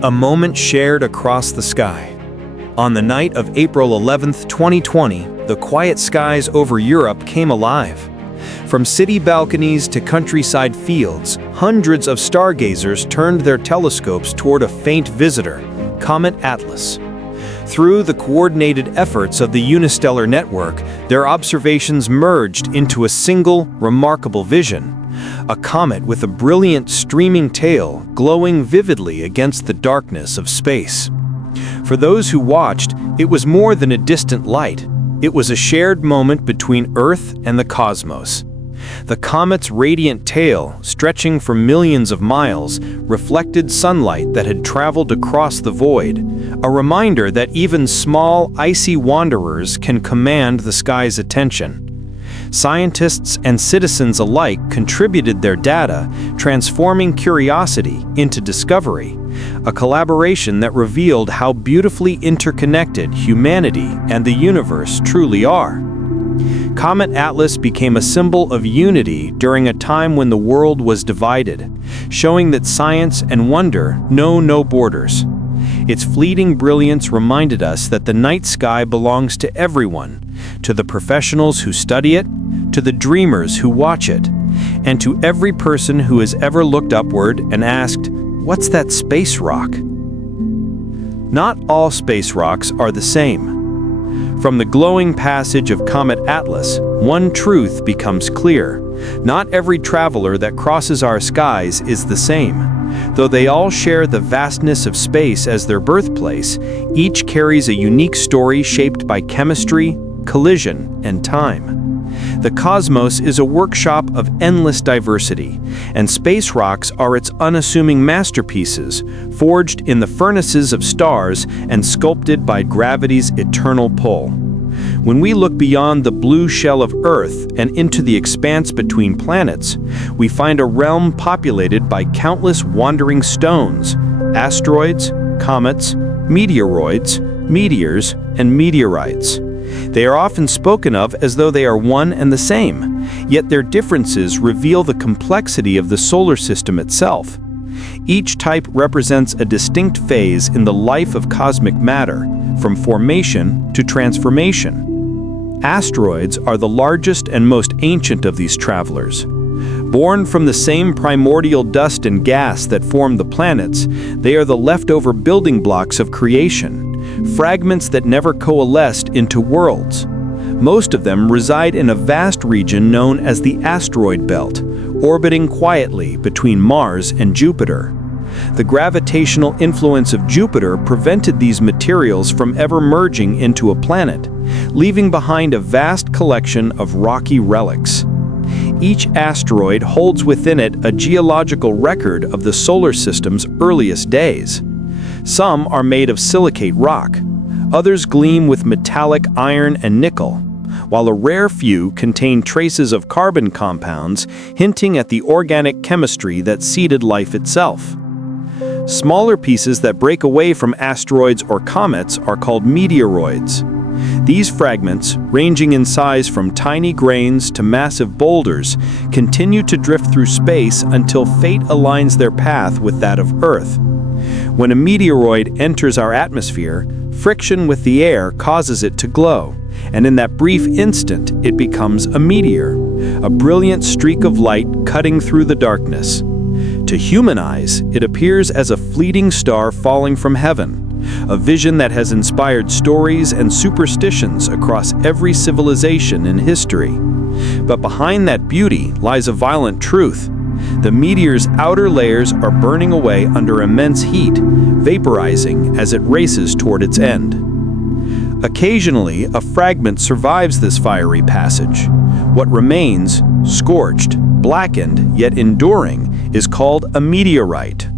A moment shared across the sky. On the night of April 11, 2020, the quiet skies over Europe came alive. From city balconies to countryside fields, hundreds of stargazers turned their telescopes toward a faint visitor, Comet Atlas. Through the coordinated efforts of the Interstellar network, their observations merged into a single, remarkable vision. A comet with a brilliant streaming tail glowing vividly against the darkness of space. For those who watched, it was more than a distant light. It was a shared moment between Earth and the cosmos. The comet's radiant tail, stretching for millions of miles, reflected sunlight that had traveled across the void, a reminder that even small, icy wanderers can command the sky's attention. Scientists and citizens alike contributed their data, transforming curiosity into discovery, a collaboration that revealed how beautifully interconnected humanity and the universe truly are. Comet Atlas became a symbol of unity during a time when the world was divided, showing that science and wonder know no borders. Its fleeting brilliance reminded us that the night sky belongs to everyone, to the professionals who study it, to the dreamers who watch it, and to every person who has ever looked upward and asked, "What's that space rock?" Not all space rocks are the same. From the glowing passage of Comet Atlas, one truth becomes clear. Not every traveler that crosses our skies is the same. Though they all share the vastness of space as their birthplace, each carries a unique story shaped by chemistry, collision, and time. The cosmos is a workshop of endless diversity, and space rocks are its unassuming masterpieces, forged in the furnaces of stars and sculpted by gravity's eternal pull. When we look beyond the blue shell of Earth and into the expanse between planets, we find a realm populated by countless wandering stones, asteroids, comets, meteoroids, meteors, and meteorites. They are often spoken of as though they are one and the same, yet their differences reveal the complexity of the solar system itself. Each type represents a distinct phase in the life of cosmic matter, from formation to transformation. Asteroids are the largest and most ancient of these travelers. Born from the same primordial dust and gas that formed the planets, they are the leftover building blocks of creation, fragments that never coalesced into worlds. Most of them reside in a vast region known as the asteroid belt, orbiting quietly between Mars and Jupiter. The gravitational influence of Jupiter prevented these materials from ever merging into a planet, leaving behind a vast collection of rocky relics. Each asteroid holds within it a geological record of the solar system's earliest days. Some are made of silicate rock, others gleam with metallic iron and nickel, while a rare few contain traces of carbon compounds hinting at the organic chemistry that seeded life itself. Smaller pieces that break away from asteroids or comets are called meteoroids. These fragments, ranging in size from tiny grains to massive boulders, continue to drift through space until fate aligns their path with that of Earth. When a meteoroid enters our atmosphere, friction with the air causes it to glow, and in that brief instant it becomes a meteor, a brilliant streak of light cutting through the darkness. To human eyes, it appears as a fleeting star falling from heaven, a vision that has inspired stories and superstitions across every civilization in history. But behind that beauty lies a violent truth. The meteor's outer layers are burning away under immense heat, vaporizing as it races toward its end. Occasionally, a fragment survives this fiery passage. What remains, scorched, blackened, yet enduring, is called a meteorite.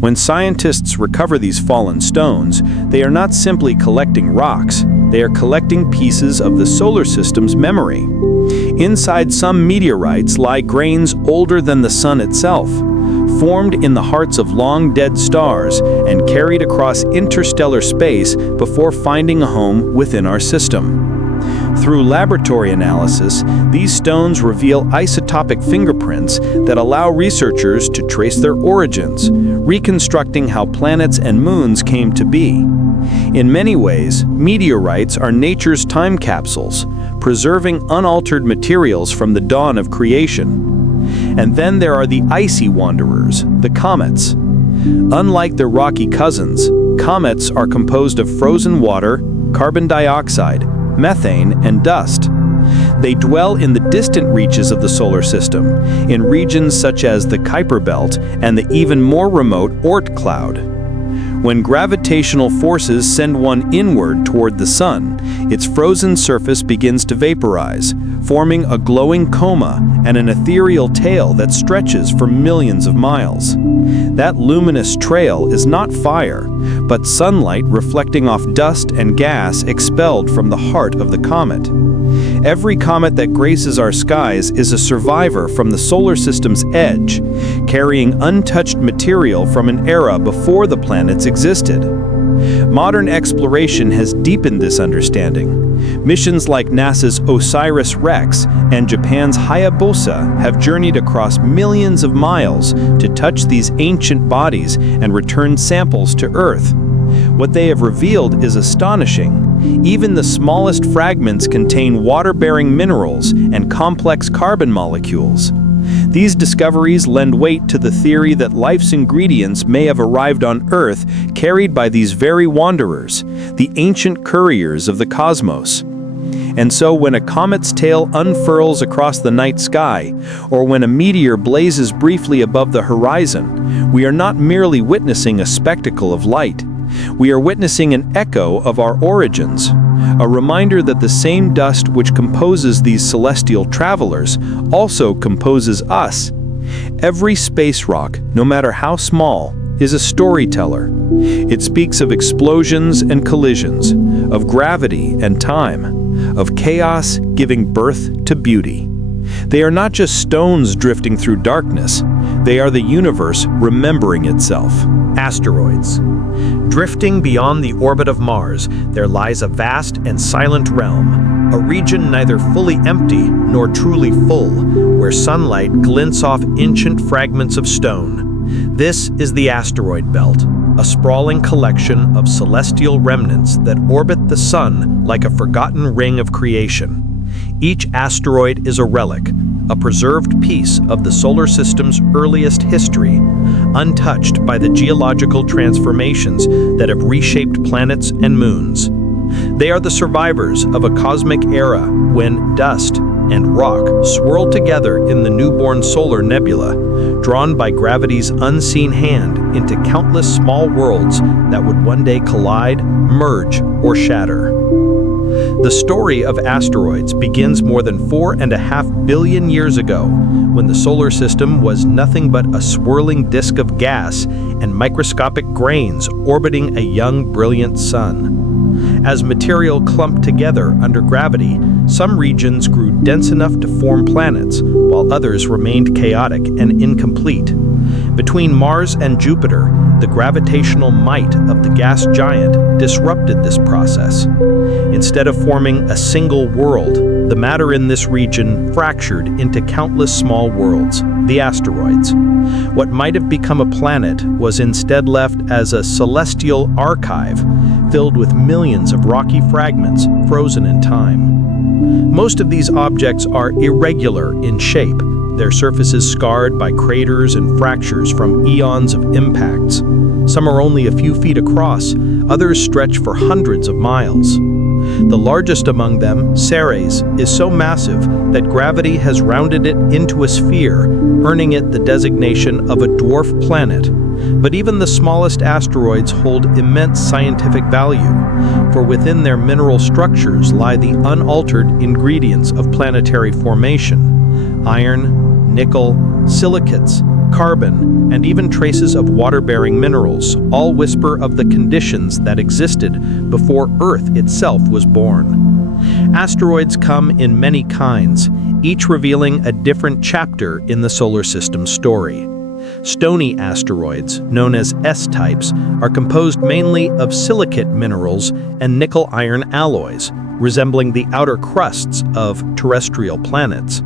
When scientists recover these fallen stones, they are not simply collecting rocks, they are collecting pieces of the solar system's memory. Inside some meteorites lie grains older than the sun itself, formed in the hearts of long-dead stars and carried across interstellar space before finding a home within our system. Through laboratory analysis, these stones reveal isotopic fingerprints that allow researchers to trace their origins, reconstructing how planets and moons came to be. In many ways, meteorites are nature's time capsules, preserving unaltered materials from the dawn of creation. And then there are the icy wanderers, the comets. Unlike their rocky cousins, comets are composed of frozen water, carbon dioxide, methane, and dust. They dwell in the distant reaches of the solar system, in regions such as the Kuiper Belt and the even more remote Oort cloud. When gravitational forces send one inward toward the sun, its frozen surface begins to vaporize, forming a glowing coma and an ethereal tail that stretches for millions of miles. That luminous trail is not fire, but sunlight reflecting off dust and gas expelled from the heart of the comet. Every comet that graces our skies is a survivor from the solar system's edge, carrying untouched material from an era before the planets existed. Modern exploration has deepened this understanding. Missions like NASA's OSIRIS-REx and Japan's Hayabusa have journeyed across millions of miles to touch these ancient bodies and return samples to Earth. What they have revealed is astonishing. Even the smallest fragments contain water-bearing minerals and complex carbon molecules. These discoveries lend weight to the theory that life's ingredients may have arrived on Earth carried by these very wanderers, the ancient couriers of the cosmos. And so when a comet's tail unfurls across the night sky, or when a meteor blazes briefly above the horizon, we are not merely witnessing a spectacle of light. We are witnessing an echo of our origins, a reminder that the same dust which composes these celestial travelers also composes us. Every space rock, no matter how small, is a storyteller. It speaks of explosions and collisions, of gravity and time, of chaos giving birth to beauty. They are not just stones drifting through darkness, they are the universe remembering itself. Asteroids. Drifting beyond the orbit of Mars, there lies a vast and silent realm, a region neither fully empty nor truly full, where sunlight glints off ancient fragments of stone. This is the asteroid belt, a sprawling collection of celestial remnants that orbit the sun like a forgotten ring of creation. Each asteroid is a relic, a preserved piece of the solar system's earliest history, untouched by the geological transformations that have reshaped planets and moons. They are the survivors of a cosmic era when dust and rock swirled together in the newborn solar nebula, drawn by gravity's unseen hand into countless small worlds that would one day collide, merge, or shatter. The story of asteroids begins more than 4.5 billion years ago, when the solar system was nothing but a swirling disk of gas and microscopic grains orbiting a young, brilliant sun. As material clumped together under gravity, some regions grew dense enough to form planets, while others remained chaotic and incomplete. Between Mars and Jupiter, the gravitational might of the gas giant disrupted this process. Instead of forming a single world, the matter in this region fractured into countless small worlds, the asteroids. What might have become a planet was instead left as a celestial archive, filled with millions of rocky fragments frozen in time. Most of these objects are irregular in shape, their surfaces scarred by craters and fractures from eons of impacts. Some are only a few feet across, others stretch for hundreds of miles. The largest among them, Ceres, is so massive that gravity has rounded it into a sphere, earning it the designation of a dwarf planet. But even the smallest asteroids hold immense scientific value, for within their mineral structures lie the unaltered ingredients of planetary formation: iron, nickel, silicates, carbon, and even traces of water-bearing minerals, all whisper of the conditions that existed before Earth itself was born. Asteroids come in many kinds, each revealing a different chapter in the solar system's story. Stony asteroids, known as S-types, are composed mainly of silicate minerals and nickel-iron alloys, resembling the outer crusts of terrestrial planets.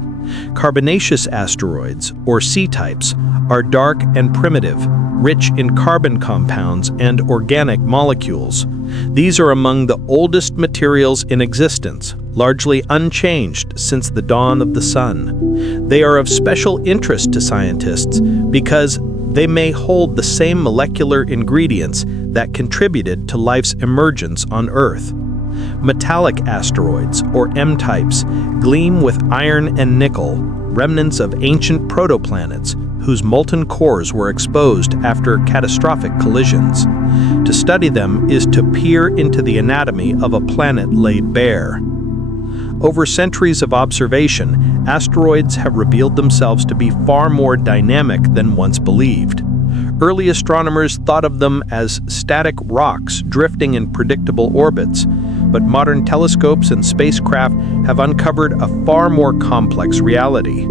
Carbonaceous asteroids, or C-types, are dark and primitive, rich in carbon compounds and organic molecules. These are among the oldest materials in existence, largely unchanged since the dawn of the Sun. They are of special interest to scientists because they may hold the same molecular ingredients that contributed to life's emergence on Earth. Metallic asteroids, or M-types, gleam with iron and nickel, remnants of ancient protoplanets whose molten cores were exposed after catastrophic collisions. To study them is to peer into the anatomy of a planet laid bare. Over centuries of observation, asteroids have revealed themselves to be far more dynamic than once believed. Early astronomers thought of them as static rocks drifting in predictable orbits, but modern telescopes and spacecraft have uncovered a far more complex reality.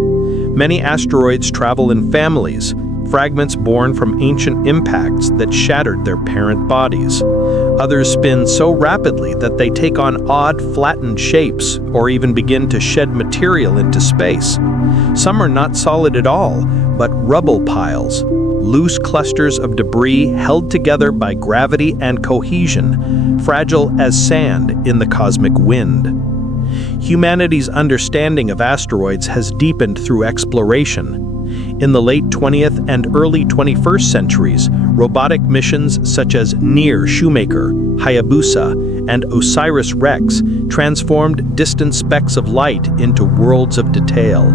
Many asteroids travel in families, fragments born from ancient impacts that shattered their parent bodies. Others spin so rapidly that they take on odd, flattened shapes or even begin to shed material into space. Some are not solid at all, but rubble piles, loose clusters of debris held together by gravity and cohesion, fragile as sand in the cosmic wind. Humanity's understanding of asteroids has deepened through exploration. In the late 20th and early 21st centuries, robotic missions such as NEAR Shoemaker, Hayabusa, and OSIRIS-REx transformed distant specks of light into worlds of detail.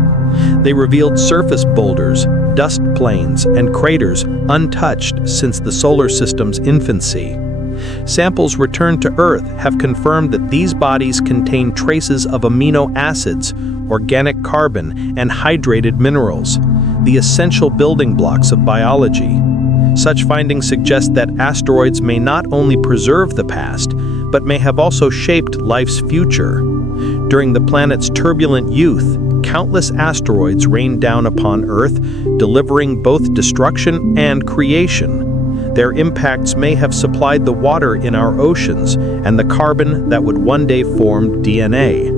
They revealed surface boulders, dust plains, and craters untouched since the solar system's infancy. Samples returned to Earth have confirmed that these bodies contain traces of amino acids, organic carbon, and hydrated minerals, the essential building blocks of biology. Such findings suggest that asteroids may not only preserve the past, but may have also shaped life's future. During the planet's turbulent youth, countless asteroids rained down upon Earth, delivering both destruction and creation. Their impacts may have supplied the water in our oceans and the carbon that would one day form DNA.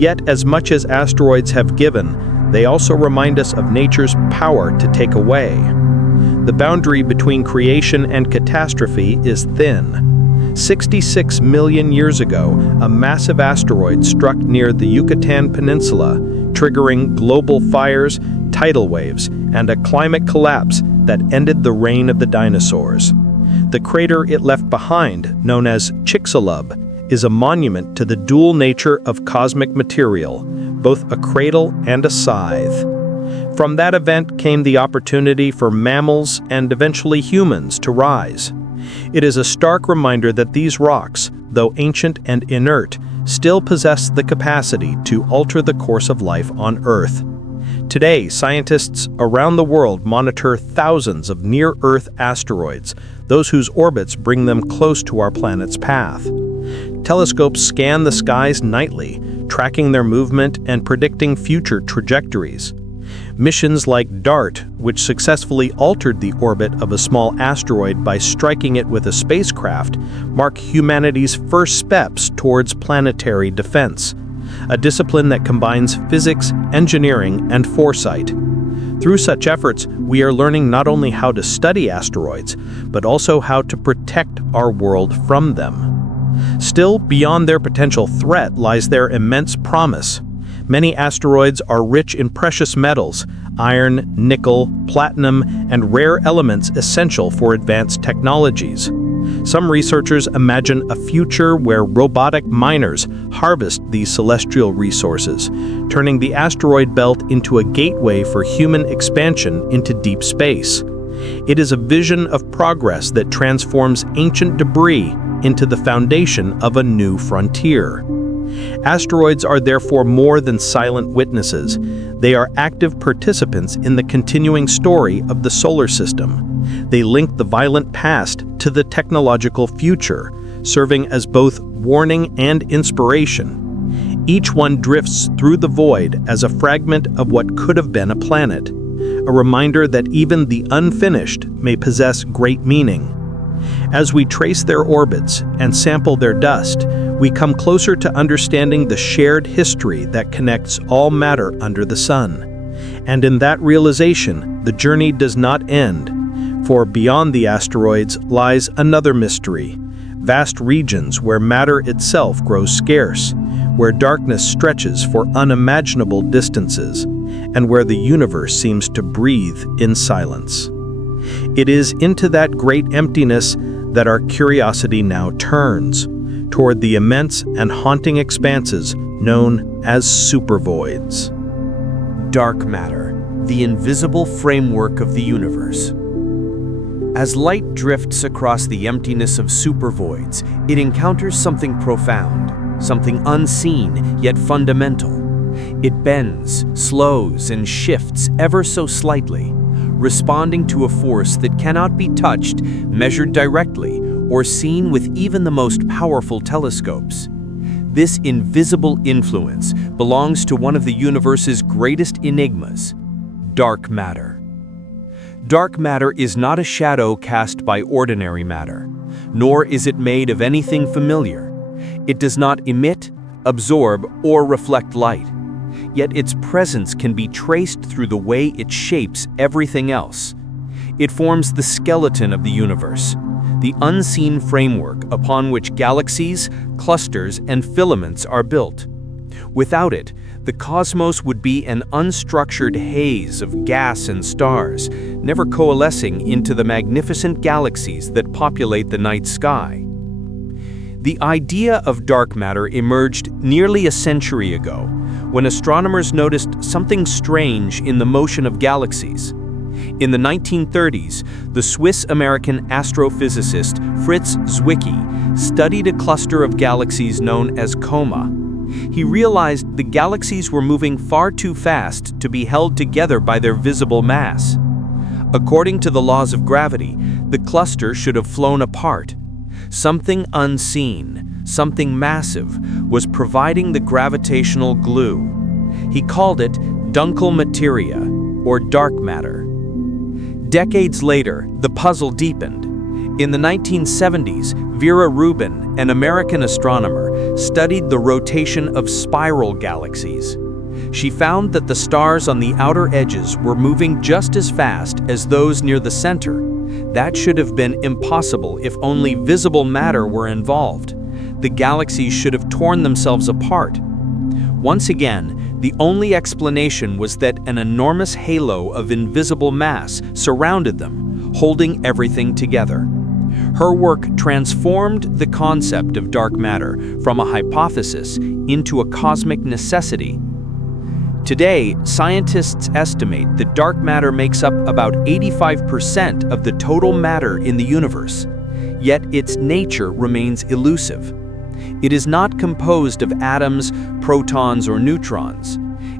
Yet, as much as asteroids have given, they also remind us of nature's power to take away. The boundary between creation and catastrophe is thin. 66 million years ago, a massive asteroid struck near the Yucatan Peninsula, triggering global fires, tidal waves, and a climate collapse that ended the reign of the dinosaurs. The crater it left behind, known as Chicxulub, is a monument to the dual nature of cosmic material, both a cradle and a scythe. From that event came the opportunity for mammals and eventually humans to rise. It is a stark reminder that these rocks, though ancient and inert, still possess the capacity to alter the course of life on Earth. Today, scientists around the world monitor thousands of near-Earth asteroids, those whose orbits bring them close to our planet's path. Telescopes scan the skies nightly, tracking their movement and predicting future trajectories. Missions like DART, which successfully altered the orbit of a small asteroid by striking it with a spacecraft, mark humanity's first steps towards planetary defense, a discipline that combines physics, engineering, and foresight. Through such efforts, we are learning not only how to study asteroids, but also how to protect our world from them. Still, beyond their potential threat lies their immense promise. Many asteroids are rich in precious metals, iron, nickel, platinum, and rare elements essential for advanced technologies. Some researchers imagine a future where robotic miners harvest these celestial resources, turning the asteroid belt into a gateway for human expansion into deep space. It is a vision of progress that transforms ancient debris into the foundation of a new frontier. Asteroids are therefore more than silent witnesses. They are active participants in the continuing story of the solar system. They link the violent past to the technological future, serving as both warning and inspiration. Each one drifts through the void as a fragment of what could have been a planet, a reminder that even the unfinished may possess great meaning. As we trace their orbits and sample their dust, we come closer to understanding the shared history that connects all matter under the sun. And in that realization, the journey does not end, for beyond the asteroids lies another mystery, vast regions where matter itself grows scarce, where darkness stretches for unimaginable distances, and where the universe seems to breathe in silence. It is into that great emptiness that our curiosity now turns, toward the immense and haunting expanses known as supervoids. Dark matter, the invisible framework of the universe. As light drifts across the emptiness of supervoids, it encounters something profound, something unseen yet fundamental. It bends, slows, and shifts ever so slightly, responding to a force that cannot be touched, measured directly, or seen with even the most powerful telescopes. This invisible influence belongs to one of the universe's greatest enigmas, dark matter. Dark matter is not a shadow cast by ordinary matter, nor is it made of anything familiar. It does not emit, absorb, or reflect light. Yet its presence can be traced through the way it shapes everything else. It forms the skeleton of the universe, the unseen framework upon which galaxies, clusters, and filaments are built. Without it, the cosmos would be an unstructured haze of gas and stars, never coalescing into the magnificent galaxies that populate the night sky. The idea of dark matter emerged nearly a century ago, when astronomers noticed something strange in the motion of galaxies. In the 1930s, the Swiss-American astrophysicist Fritz Zwicky studied a cluster of galaxies known as coma. He realized the galaxies were moving far too fast to be held together by their visible mass. According to the laws of gravity, the cluster should have flown apart. Something unseen, something massive, was providing the gravitational glue. He called it dunkel materia, or dark matter. Decades later, the puzzle deepened. In the 1970s, Vera Rubin, an American astronomer, studied the rotation of spiral galaxies. She found that the stars on the outer edges were moving just as fast as those near the center. That should have been impossible if only visible matter were involved. The galaxies should have torn themselves apart. Once again, the only explanation was that an enormous halo of invisible mass surrounded them, holding everything together. Her work transformed the concept of dark matter from a hypothesis into a cosmic necessity. Today, scientists estimate that dark matter makes up about 85% of the total matter in the universe, yet its nature remains elusive. It is not composed of atoms, protons, or neutrons.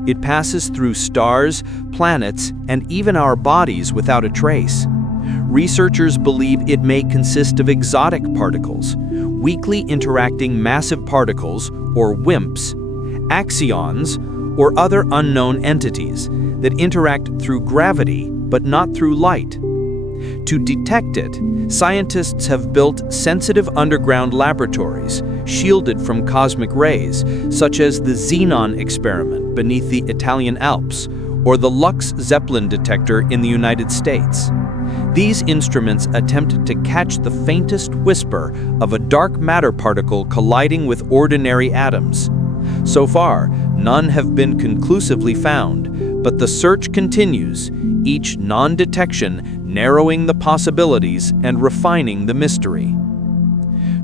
It passes through stars, planets, and even our bodies without a trace. Researchers believe it may consist of exotic particles, weakly interacting massive particles, or WIMPs, axions, or other unknown entities that interact through gravity but not through light. To detect it, scientists have built sensitive underground laboratories, shielded from cosmic rays, such as the Xenon experiment beneath the Italian Alps, or the Lux Zeppelin detector in the United States. These instruments attempt to catch the faintest whisper of a dark matter particle colliding with ordinary atoms. So far, none have been conclusively found, but the search continues, each non-detection narrowing the possibilities and refining the mystery.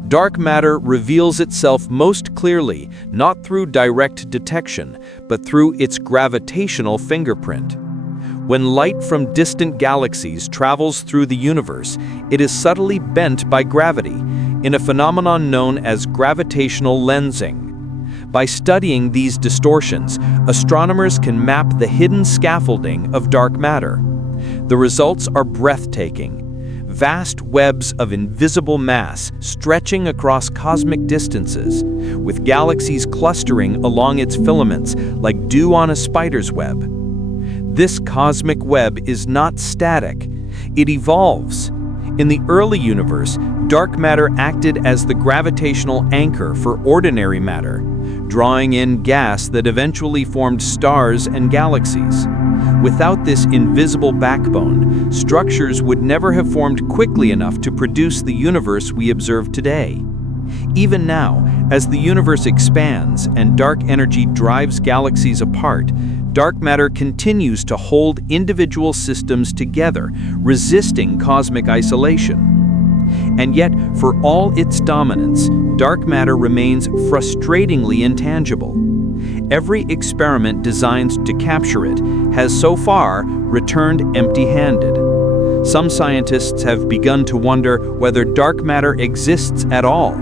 Dark matter reveals itself most clearly not through direct detection, but through its gravitational fingerprint. When light from distant galaxies travels through the universe, it is subtly bent by gravity, in a phenomenon known as gravitational lensing. By studying these distortions, astronomers can map the hidden scaffolding of dark matter. The results are breathtaking. Vast webs of invisible mass stretching across cosmic distances, with galaxies clustering along its filaments like dew on a spider's web. This cosmic web is not static. It evolves. In the early universe, dark matter acted as the gravitational anchor for ordinary matter, drawing in gas that eventually formed stars and galaxies. Without this invisible backbone, structures would never have formed quickly enough to produce the universe we observe today. Even now, as the universe expands and dark energy drives galaxies apart, dark matter continues to hold individual systems together, resisting cosmic isolation. And yet, for all its dominance, dark matter remains frustratingly intangible. Every experiment designed to capture it has so far returned empty-handed. Some scientists have begun to wonder whether dark matter exists at all,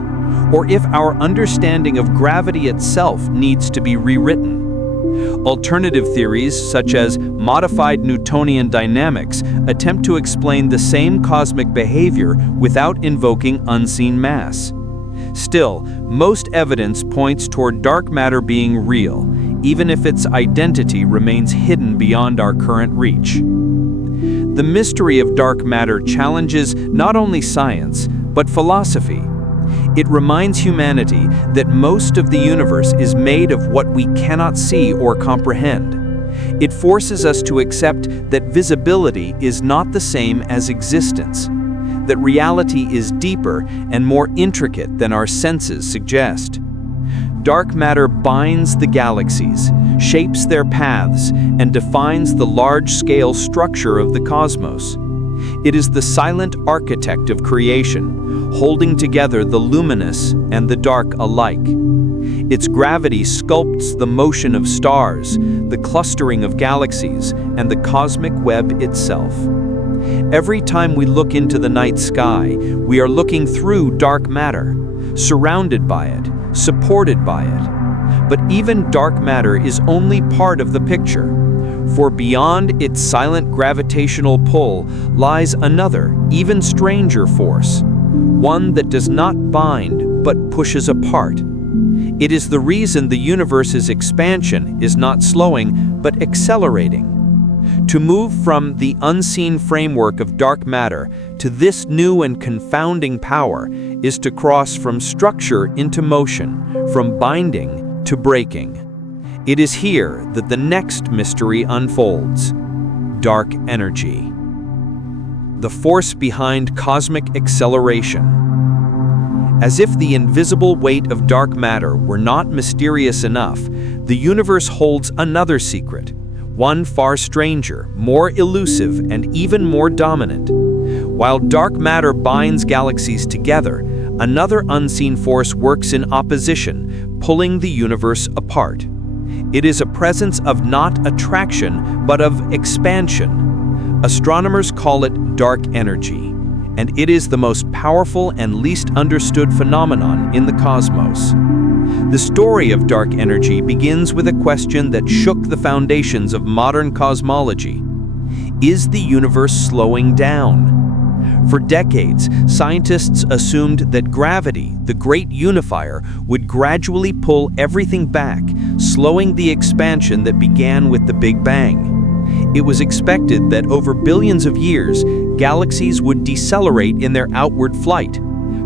or if our understanding of gravity itself needs to be rewritten. Alternative theories, such as modified Newtonian dynamics, attempt to explain the same cosmic behavior without invoking unseen mass. Still, most evidence points toward dark matter being real, even if its identity remains hidden beyond our current reach. The mystery of dark matter challenges not only science, but philosophy. It reminds humanity that most of the universe is made of what we cannot see or comprehend. It forces us to accept that visibility is not the same as existence, that reality is deeper and more intricate than our senses suggest. Dark matter binds the galaxies, shapes their paths, and defines the large-scale structure of the cosmos. It is the silent architect of creation, holding together the luminous and the dark alike. Its gravity sculpts the motion of stars, the clustering of galaxies, and the cosmic web itself. Every time we look into the night sky, we are looking through dark matter, surrounded by it, supported by it. But even dark matter is only part of the picture. For beyond its silent gravitational pull lies another, even stranger force, one that does not bind but pushes apart. It is the reason the universe's expansion is not slowing but accelerating. To move from the unseen framework of dark matter to this new and confounding power is to cross from structure into motion, from binding to breaking. It is here that the next mystery unfolds: dark energy. The force behind cosmic acceleration. As if the invisible weight of dark matter were not mysterious enough, the universe holds another secret, one far stranger, more elusive, and even more dominant. While dark matter binds galaxies together, another unseen force works in opposition, pulling the universe apart. It is a presence of not attraction, but of expansion. Astronomers call it dark energy, and it is the most powerful and least understood phenomenon in the cosmos. The story of dark energy begins with a question that shook the foundations of modern cosmology. Is the universe slowing down? For decades, scientists assumed that gravity, the great unifier, would gradually pull everything back, slowing the expansion that began with the Big Bang. It was expected that over billions of years, galaxies would decelerate in their outward flight,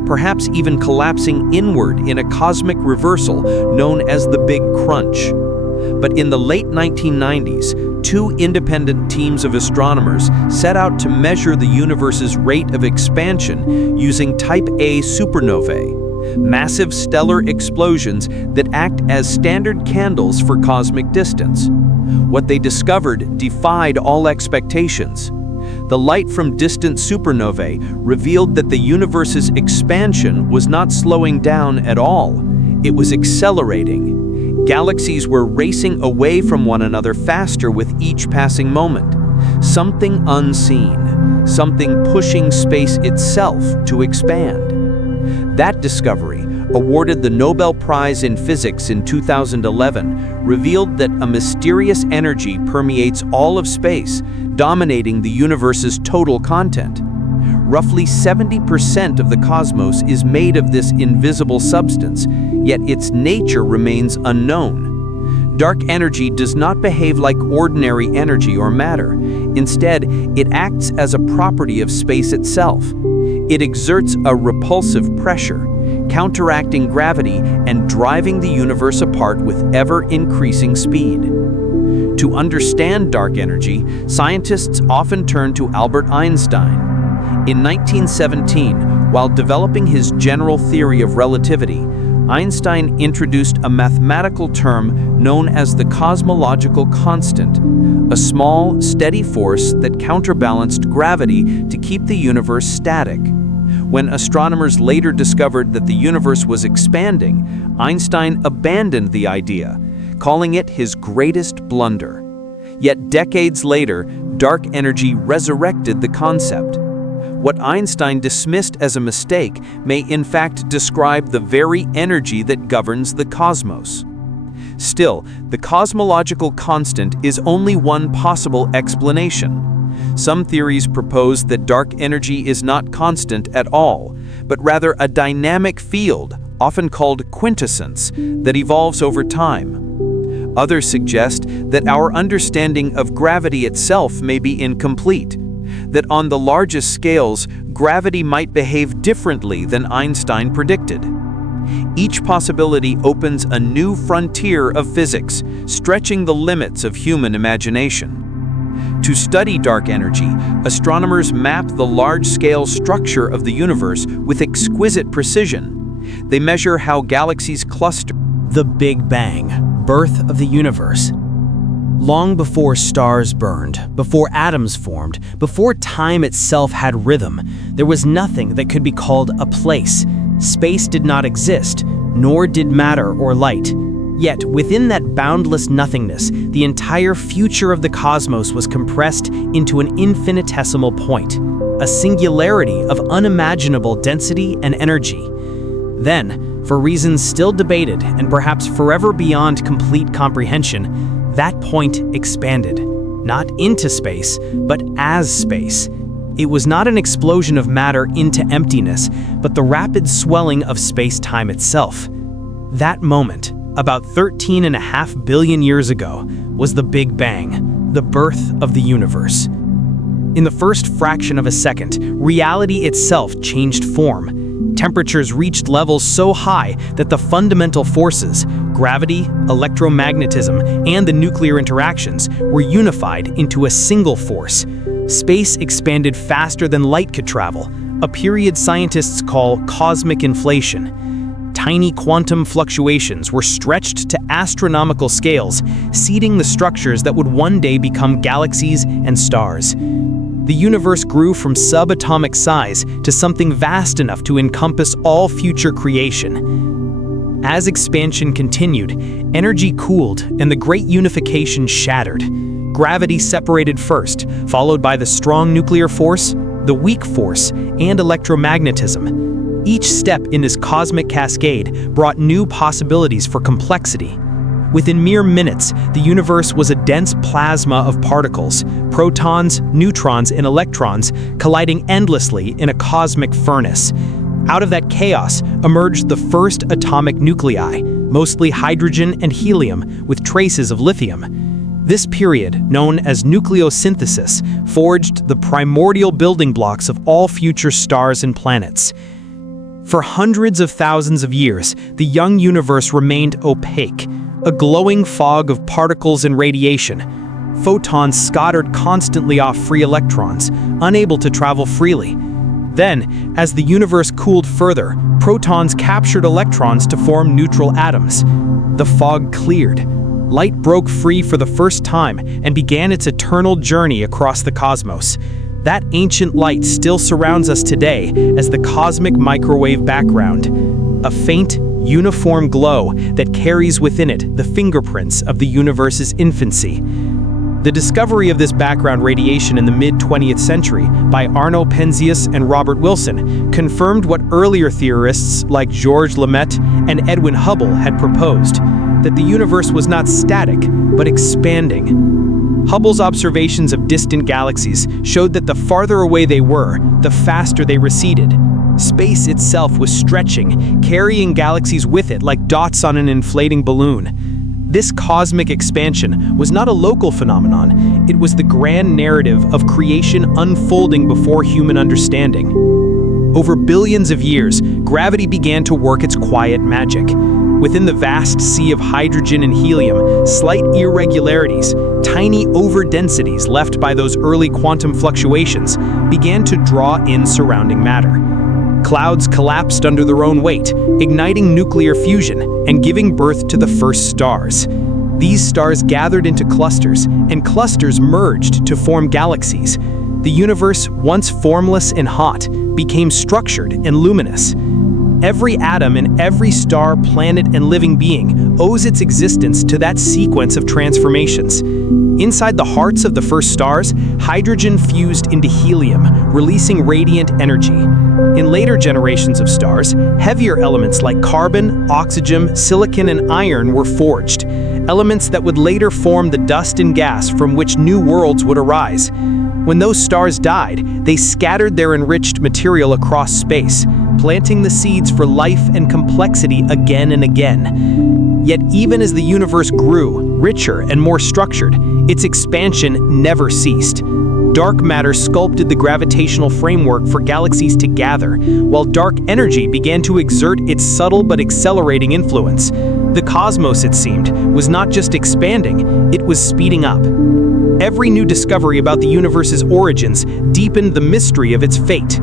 perhaps even collapsing inward in a cosmic reversal known as the Big Crunch. But in the late 1990s, two independent teams of astronomers set out to measure the universe's rate of expansion using Type A supernovae, massive stellar explosions that act as standard candles for cosmic distance. What they discovered defied all expectations. The light from distant supernovae revealed that the universe's expansion was not slowing down at all. It was accelerating. Galaxies were racing away from one another faster with each passing moment. Something unseen, something pushing space itself to expand. That discovery, awarded the Nobel Prize in Physics in 2011, revealed that a mysterious energy permeates all of space, dominating the universe's total content. Roughly 70% of the cosmos is made of this invisible substance, yet its nature remains unknown. Dark energy does not behave like ordinary energy or matter. Instead, it acts as a property of space itself. It exerts a repulsive pressure, counteracting gravity and driving the universe apart with ever-increasing speed. To understand dark energy, scientists often turn to Albert Einstein. In 1917, while developing his general theory of relativity, Einstein introduced a mathematical term known as the cosmological constant, a small, steady force that counterbalanced gravity to keep the universe static. When astronomers later discovered that the universe was expanding, Einstein abandoned the idea, calling it his greatest blunder. Yet decades later, dark energy resurrected the concept. What Einstein dismissed as a mistake may in fact describe the very energy that governs the cosmos. Still, the cosmological constant is only one possible explanation. Some theories propose that dark energy is not constant at all, but rather a dynamic field, often called quintessence, that evolves over time. Others suggest that our understanding of gravity itself may be incomplete, that on the largest scales, gravity might behave differently than Einstein predicted. Each possibility opens a new frontier of physics, stretching the limits of human imagination. To study dark energy, astronomers map the large-scale structure of the universe with exquisite precision. They measure how galaxies cluster. The Big Bang, birth of the universe. Long before stars burned, before atoms formed, before time itself had rhythm, there was nothing that could be called a place. Space did not exist, nor did matter or light. Yet, within that boundless nothingness, the entire future of the cosmos was compressed into an infinitesimal point, a singularity of unimaginable density and energy. Then, for reasons still debated and perhaps forever beyond complete comprehension, that point expanded, not into space, but as space. It was not an explosion of matter into emptiness, but the rapid swelling of space-time itself. That moment, about 13.5 billion years ago, was the Big Bang, the birth of the universe. In the first fraction of a second, reality itself changed form. Temperatures reached levels so high that the fundamental forces, gravity, electromagnetism, and the nuclear interactions, were unified into a single force. Space expanded faster than light could travel, a period scientists call cosmic inflation. Tiny quantum fluctuations were stretched to astronomical scales, seeding the structures that would one day become galaxies and stars. The universe grew from subatomic size to something vast enough to encompass all future creation. As expansion continued, energy cooled and the great unification shattered. Gravity separated first, followed by the strong nuclear force, the weak force, and electromagnetism. Each step in this cosmic cascade brought new possibilities for complexity. Within mere minutes, the universe was a dense plasma of particles, protons, neutrons, and electrons colliding endlessly in a cosmic furnace. Out of that chaos emerged the first atomic nuclei, mostly hydrogen and helium, with traces of lithium. This period, known as nucleosynthesis, forged the primordial building blocks of all future stars and planets. For hundreds of thousands of years, the young universe remained opaque, a glowing fog of particles and radiation. Photons scattered constantly off free electrons, unable to travel freely. Then, as the universe cooled further, protons captured electrons to form neutral atoms. The fog cleared. Light broke free for the first time and began its eternal journey across the cosmos. That ancient light still surrounds us today as the cosmic microwave background, a faint, uniform glow that carries within it the fingerprints of the universe's infancy. The discovery of this background radiation in the mid-20th century by Arno Penzias and Robert Wilson confirmed what earlier theorists like Georges Lemaitre and Edwin Hubble had proposed, that the universe was not static, but expanding. Hubble's observations of distant galaxies showed that the farther away they were, the faster they receded. Space itself was stretching, carrying galaxies with it like dots on an inflating balloon. This cosmic expansion was not a local phenomenon, it was the grand narrative of creation unfolding before human understanding. Over billions of years, gravity began to work its quiet magic. Within the vast sea of hydrogen and helium, slight irregularities, tiny overdensities left by those early quantum fluctuations, began to draw in surrounding matter. Clouds collapsed under their own weight, igniting nuclear fusion and giving birth to the first stars. These stars gathered into clusters, and clusters merged to form galaxies. The universe, once formless and hot, became structured and luminous. Every atom in every star, planet, and living being owes its existence to that sequence of transformations. Inside the hearts of the first stars, hydrogen fused into helium, releasing radiant energy. In later generations of stars, heavier elements like carbon, oxygen, silicon, and iron were forged, elements that would later form the dust and gas from which new worlds would arise. When those stars died, they scattered their enriched material across space, planting the seeds for life and complexity again and again. Yet even as the universe grew, richer and more structured, its expansion never ceased. Dark matter sculpted the gravitational framework for galaxies to gather, while dark energy began to exert its subtle but accelerating influence. The cosmos, it seemed, was not just expanding, it was speeding up. Every new discovery about the universe's origins deepened the mystery of its fate.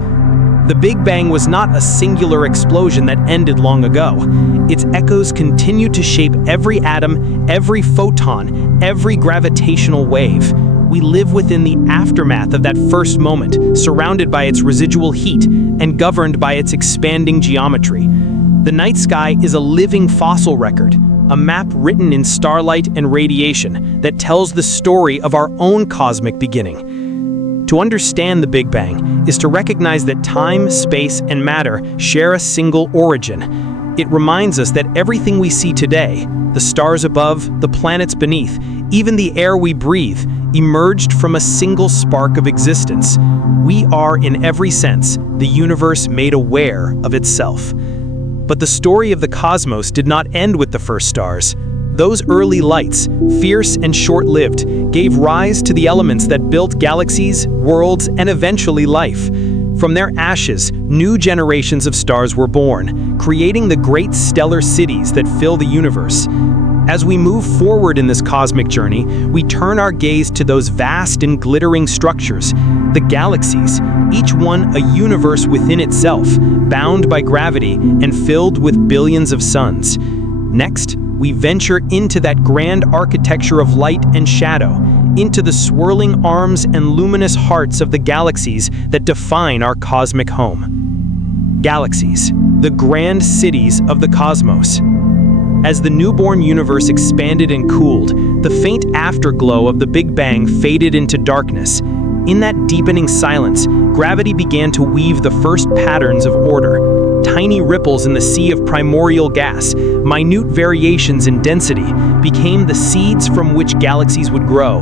The Big Bang was not a singular explosion that ended long ago. Its echoes continued to shape every atom, every photon, every gravitational wave. We live within the aftermath of that first moment, surrounded by its residual heat and governed by its expanding geometry. The night sky is a living fossil record, a map written in starlight and radiation that tells the story of our own cosmic beginning. To understand the Big Bang is to recognize that time, space, and matter share a single origin. It reminds us that everything we see today, the stars above, the planets beneath, even the air we breathe, emerged from a single spark of existence. We are, in every sense, the universe made aware of itself. But the story of the cosmos did not end with the first stars. Those early lights, fierce and short-lived, gave rise to the elements that built galaxies, worlds, and eventually life. From their ashes, new generations of stars were born, creating the great stellar cities that fill the universe. As we move forward in this cosmic journey, we turn our gaze to those vast and glittering structures, the galaxies, each one a universe within itself, bound by gravity and filled with billions of suns. Next, we venture into that grand architecture of light and shadow, into the swirling arms and luminous hearts of the galaxies that define our cosmic home. Galaxies, the grand cities of the cosmos. As the newborn universe expanded and cooled, the faint afterglow of the Big Bang faded into darkness. In that deepening silence, gravity began to weave the first patterns of order. Tiny ripples in the sea of primordial gas, minute variations in density, became the seeds from which galaxies would grow.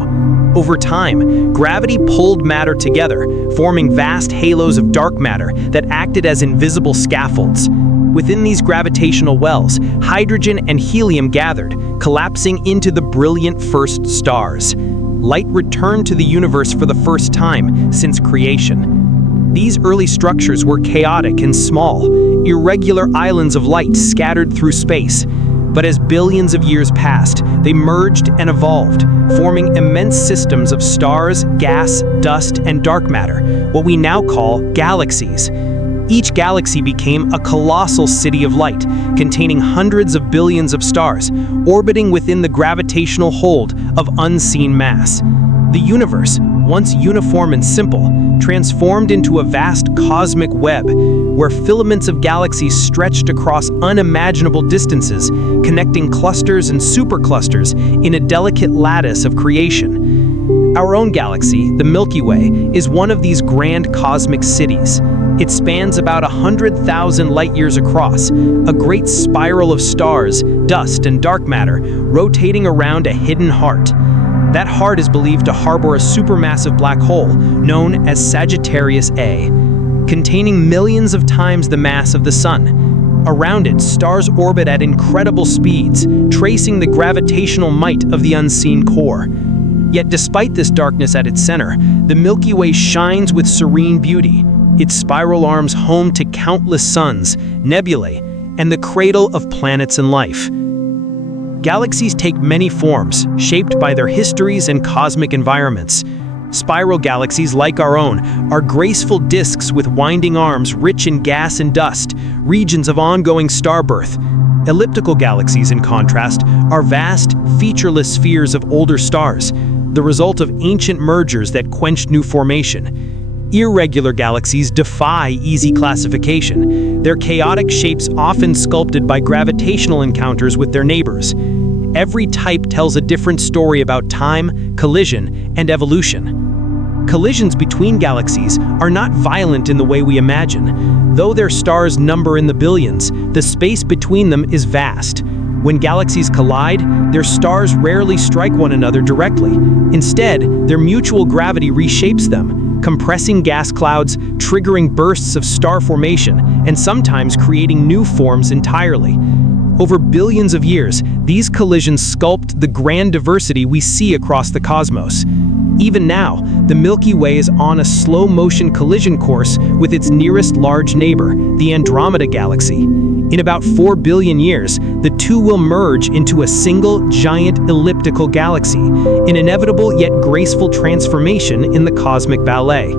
Over time, gravity pulled matter together, forming vast halos of dark matter that acted as invisible scaffolds. Within these gravitational wells, hydrogen and helium gathered, collapsing into the brilliant first stars. Light returned to the universe for the first time since creation. These early structures were chaotic and small, irregular islands of light scattered through space. But as billions of years passed, they merged and evolved, forming immense systems of stars, gas, dust, and dark matter, what we now call galaxies. Each galaxy became a colossal city of light, containing hundreds of billions of stars, orbiting within the gravitational hold of unseen mass. The universe, once uniform and simple, transformed into a vast cosmic web, where filaments of galaxies stretched across unimaginable distances, connecting clusters and superclusters in a delicate lattice of creation. Our own galaxy, the Milky Way, is one of these grand cosmic cities. It spans about 100,000 light-years across, a great spiral of stars, dust, and dark matter rotating around a hidden heart. That heart is believed to harbor a supermassive black hole known as Sagittarius A, containing millions of times the mass of the Sun. Around it, stars orbit at incredible speeds, tracing the gravitational might of the unseen core. Yet despite this darkness at its center, the Milky Way shines with serene beauty, its spiral arms home to countless suns, nebulae, and the cradle of planets and life. Galaxies take many forms, shaped by their histories and cosmic environments. Spiral galaxies, like our own, are graceful disks with winding arms rich in gas and dust, regions of ongoing starbirth. Elliptical galaxies, in contrast, are vast, featureless spheres of older stars, the result of ancient mergers that quenched new formation. Irregular galaxies defy easy classification, their chaotic shapes often sculpted by gravitational encounters with their neighbors. Every type tells a different story about time, collision, and evolution. Collisions between galaxies are not violent in the way we imagine. Though their stars number in the billions, the space between them is vast. When galaxies collide, their stars rarely strike one another directly. Instead, their mutual gravity reshapes them, compressing gas clouds, triggering bursts of star formation, and sometimes creating new forms entirely. Over billions of years, these collisions sculpt the grand diversity we see across the cosmos. Even now, the Milky Way is on a slow-motion collision course with its nearest large neighbor, the Andromeda Galaxy. In about 4 billion years, the two will merge into a single, giant elliptical galaxy, an inevitable yet graceful transformation in the cosmic ballet.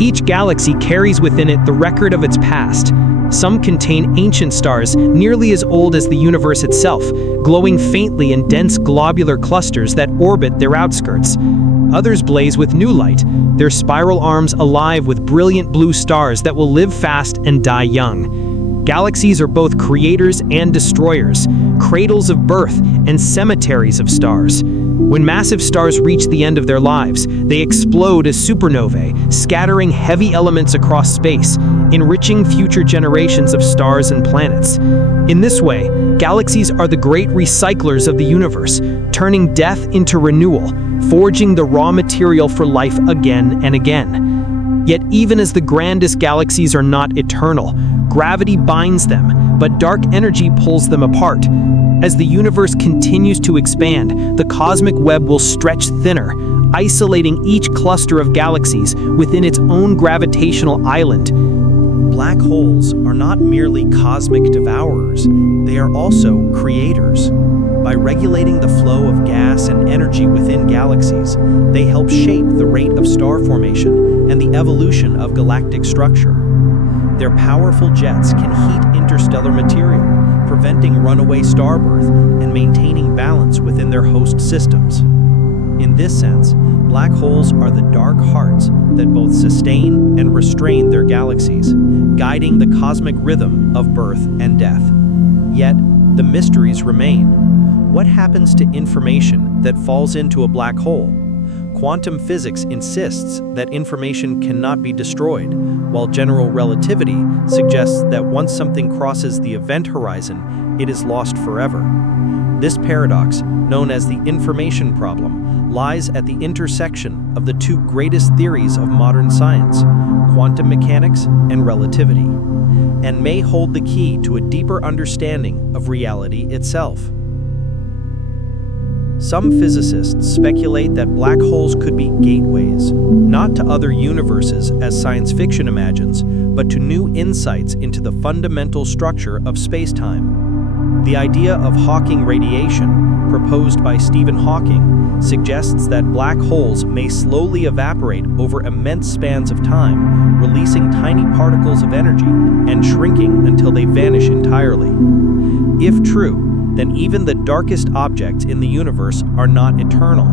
Each galaxy carries within it the record of its past. Some contain ancient stars nearly as old as the universe itself, glowing faintly in dense globular clusters that orbit their outskirts. Others blaze with new light, their spiral arms alive with brilliant blue stars that will live fast and die young. Galaxies are both creators and destroyers, cradles of birth and cemeteries of stars. When massive stars reach the end of their lives, they explode as supernovae, scattering heavy elements across space, enriching future generations of stars and planets. In this way, galaxies are the great recyclers of the universe, turning death into renewal, forging the raw material for life again and again. Yet even as the grandest galaxies are not eternal, gravity binds them, but dark energy pulls them apart. As the universe continues to expand, the cosmic web will stretch thinner, isolating each cluster of galaxies within its own gravitational island. Black holes are not merely cosmic devourers, they are also creators. By regulating the flow of gas and energy within galaxies, they help shape the rate of star formation and the evolution of galactic structure. Their powerful jets can heat interstellar material, preventing runaway starbirth and maintaining balance within their host systems. In this sense, black holes are the dark hearts that both sustain and restrain their galaxies, guiding the cosmic rhythm of birth and death. Yet, the mysteries remain. What happens to information that falls into a black hole? Quantum physics insists that information cannot be destroyed, while general relativity suggests that once something crosses the event horizon, it is lost forever. This paradox, known as the information problem, lies at the intersection of the two greatest theories of modern science, quantum mechanics and relativity, and may hold the key to a deeper understanding of reality itself. Some physicists speculate that black holes could be gateways, not to other universes as science fiction imagines, but to new insights into the fundamental structure of space-time. The idea of Hawking radiation, proposed by Stephen Hawking, suggests that black holes may slowly evaporate over immense spans of time, releasing tiny particles of energy and shrinking until they vanish entirely. If true, then even the darkest objects in the universe are not eternal.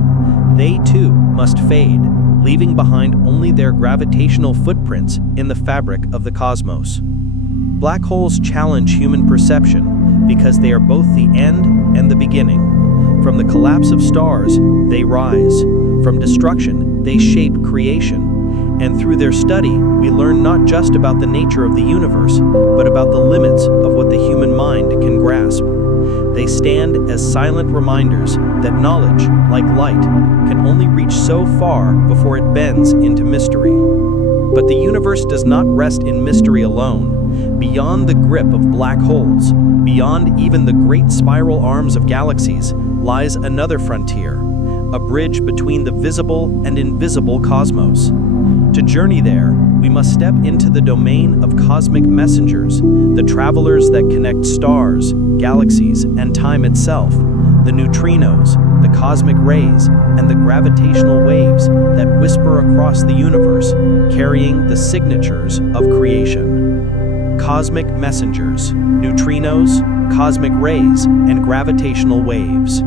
They too must fade, leaving behind only their gravitational footprints in the fabric of the cosmos. Black holes challenge human perception because they are both the end and the beginning. From the collapse of stars, they rise. From destruction, they shape creation. And through their study, we learn not just about the nature of the universe, but about the limits of what the human mind can grasp. They stand as silent reminders that knowledge, like light, can only reach so far before it bends into mystery. But the universe does not rest in mystery alone. Beyond the grip of black holes, beyond even the great spiral arms of galaxies, lies another frontier, a bridge between the visible and invisible cosmos. To journey there, we must step into the domain of cosmic messengers, the travelers that connect stars, galaxies, and time itself, the neutrinos, the cosmic rays, and the gravitational waves that whisper across the universe, carrying the signatures of creation. Cosmic messengers, neutrinos, cosmic rays, and gravitational waves.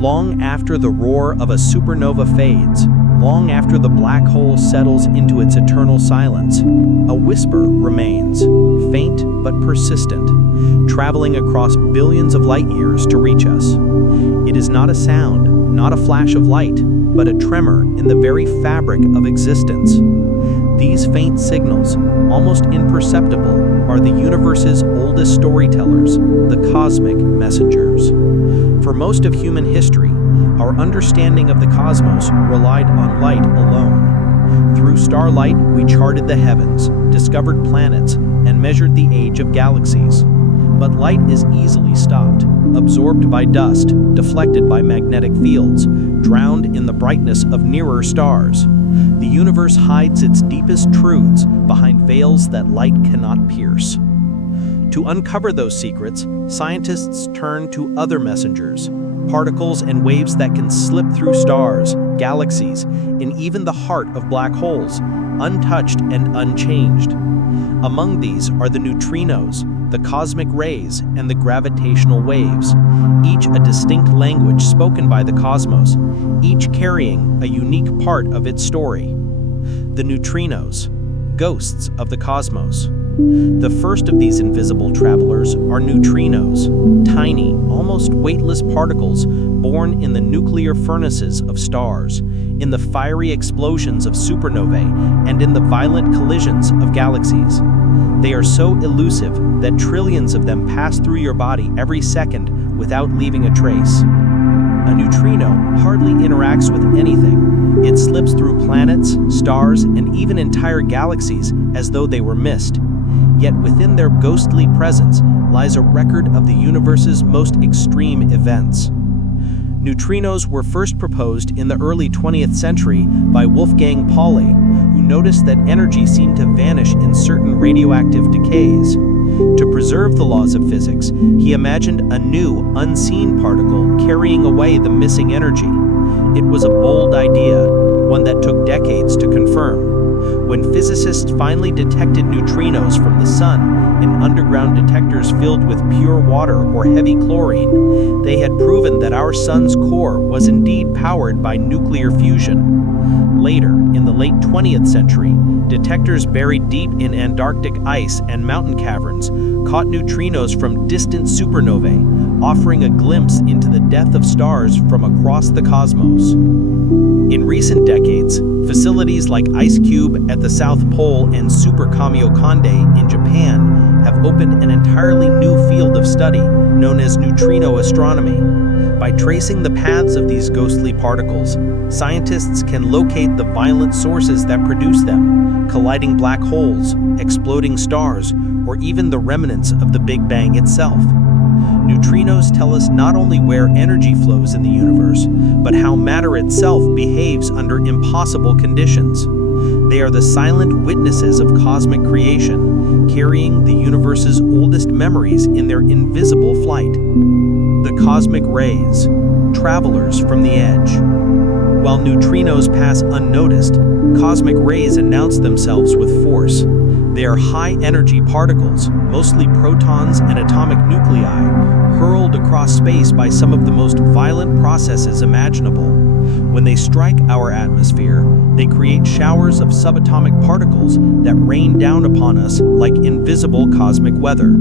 Long after the roar of a supernova fades, long after the black hole settles into its eternal silence, a whisper remains, faint but persistent, traveling across billions of light years to reach us. It is not a sound, not a flash of light, but a tremor in the very fabric of existence. These faint signals, almost imperceptible, are the universe's oldest storytellers, the cosmic messengers. For most of human history, our understanding of the cosmos relied on light alone. Through starlight, we charted the heavens, discovered planets, and measured the age of galaxies. But light is easily stopped, absorbed by dust, deflected by magnetic fields, drowned in the brightness of nearer stars. The universe hides its deepest truths behind veils that light cannot pierce. To uncover those secrets, scientists turn to other messengers, particles and waves that can slip through stars, galaxies, and even the heart of black holes, untouched and unchanged. Among these are the neutrinos, the cosmic rays, and the gravitational waves, each a distinct language spoken by the cosmos, each carrying a unique part of its story. The neutrinos, ghosts of the cosmos. The first of these invisible travelers are neutrinos, tiny, almost weightless particles born in the nuclear furnaces of stars, in the fiery explosions of supernovae, and in the violent collisions of galaxies. They are so elusive that trillions of them pass through your body every second without leaving a trace. A neutrino hardly interacts with anything. It slips through planets, stars, and even entire galaxies as though they were mist. Yet within their ghostly presence lies a record of the universe's most extreme events. Neutrinos were first proposed in the early 20th century by Wolfgang Pauli, who noticed that energy seemed to vanish in certain radioactive decays. To preserve the laws of physics, he imagined a new, unseen particle carrying away the missing energy. It was a bold idea, one that took decades to confirm. When physicists finally detected neutrinos from the sun in underground detectors filled with pure water or heavy chlorine, they had proven that our sun's core was indeed powered by nuclear fusion. Later, in the late 20th century, detectors buried deep in Antarctic ice and mountain caverns caught neutrinos from distant supernovae, offering a glimpse into the death of stars from across the cosmos. In recent decades, facilities like IceCube at the South Pole and Super Kamiokande in Japan have opened an entirely new field of study known as neutrino astronomy. By tracing the paths of these ghostly particles, scientists can locate the violent sources that produce them, colliding black holes, exploding stars, or even the remnants of the Big Bang itself. Neutrinos tell us not only where energy flows in the universe, but how matter itself behaves under impossible conditions. They are the silent witnesses of cosmic creation, carrying the universe's oldest memories in their invisible flight. The cosmic rays, travelers from the edge. While neutrinos pass unnoticed, cosmic rays announce themselves with force. They are high-energy particles, mostly protons and atomic nuclei, hurled across space by some of the most violent processes imaginable. When they strike our atmosphere, they create showers of subatomic particles that rain down upon us like invisible cosmic weather.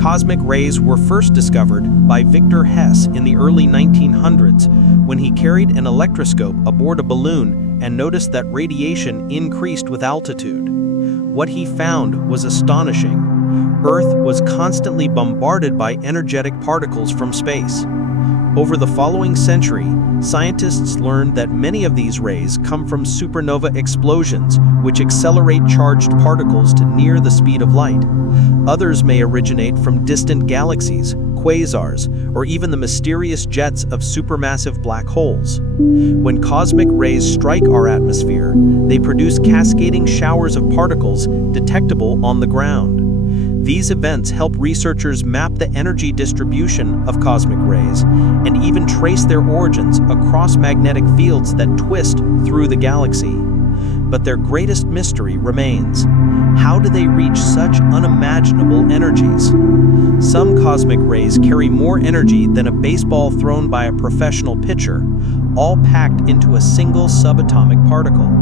Cosmic rays were first discovered by Victor Hess in the early 1900s when he carried an electroscope aboard a balloon and noticed that radiation increased with altitude. What he found was astonishing. Earth was constantly bombarded by energetic particles from space. Over the following century, Scientists learned that many of these rays come from supernova explosions, which accelerate charged particles to near the speed of light. Others may originate from distant galaxies, quasars, or even the mysterious jets of supermassive black holes. When cosmic rays strike our atmosphere, they produce cascading showers of particles detectable on the ground. These events help researchers map the energy distribution of cosmic rays and even trace their origins across magnetic fields that twist through the galaxy. But their greatest mystery remains. How do they reach such unimaginable energies? Some cosmic rays carry more energy than a baseball thrown by a professional pitcher, all packed into a single subatomic particle.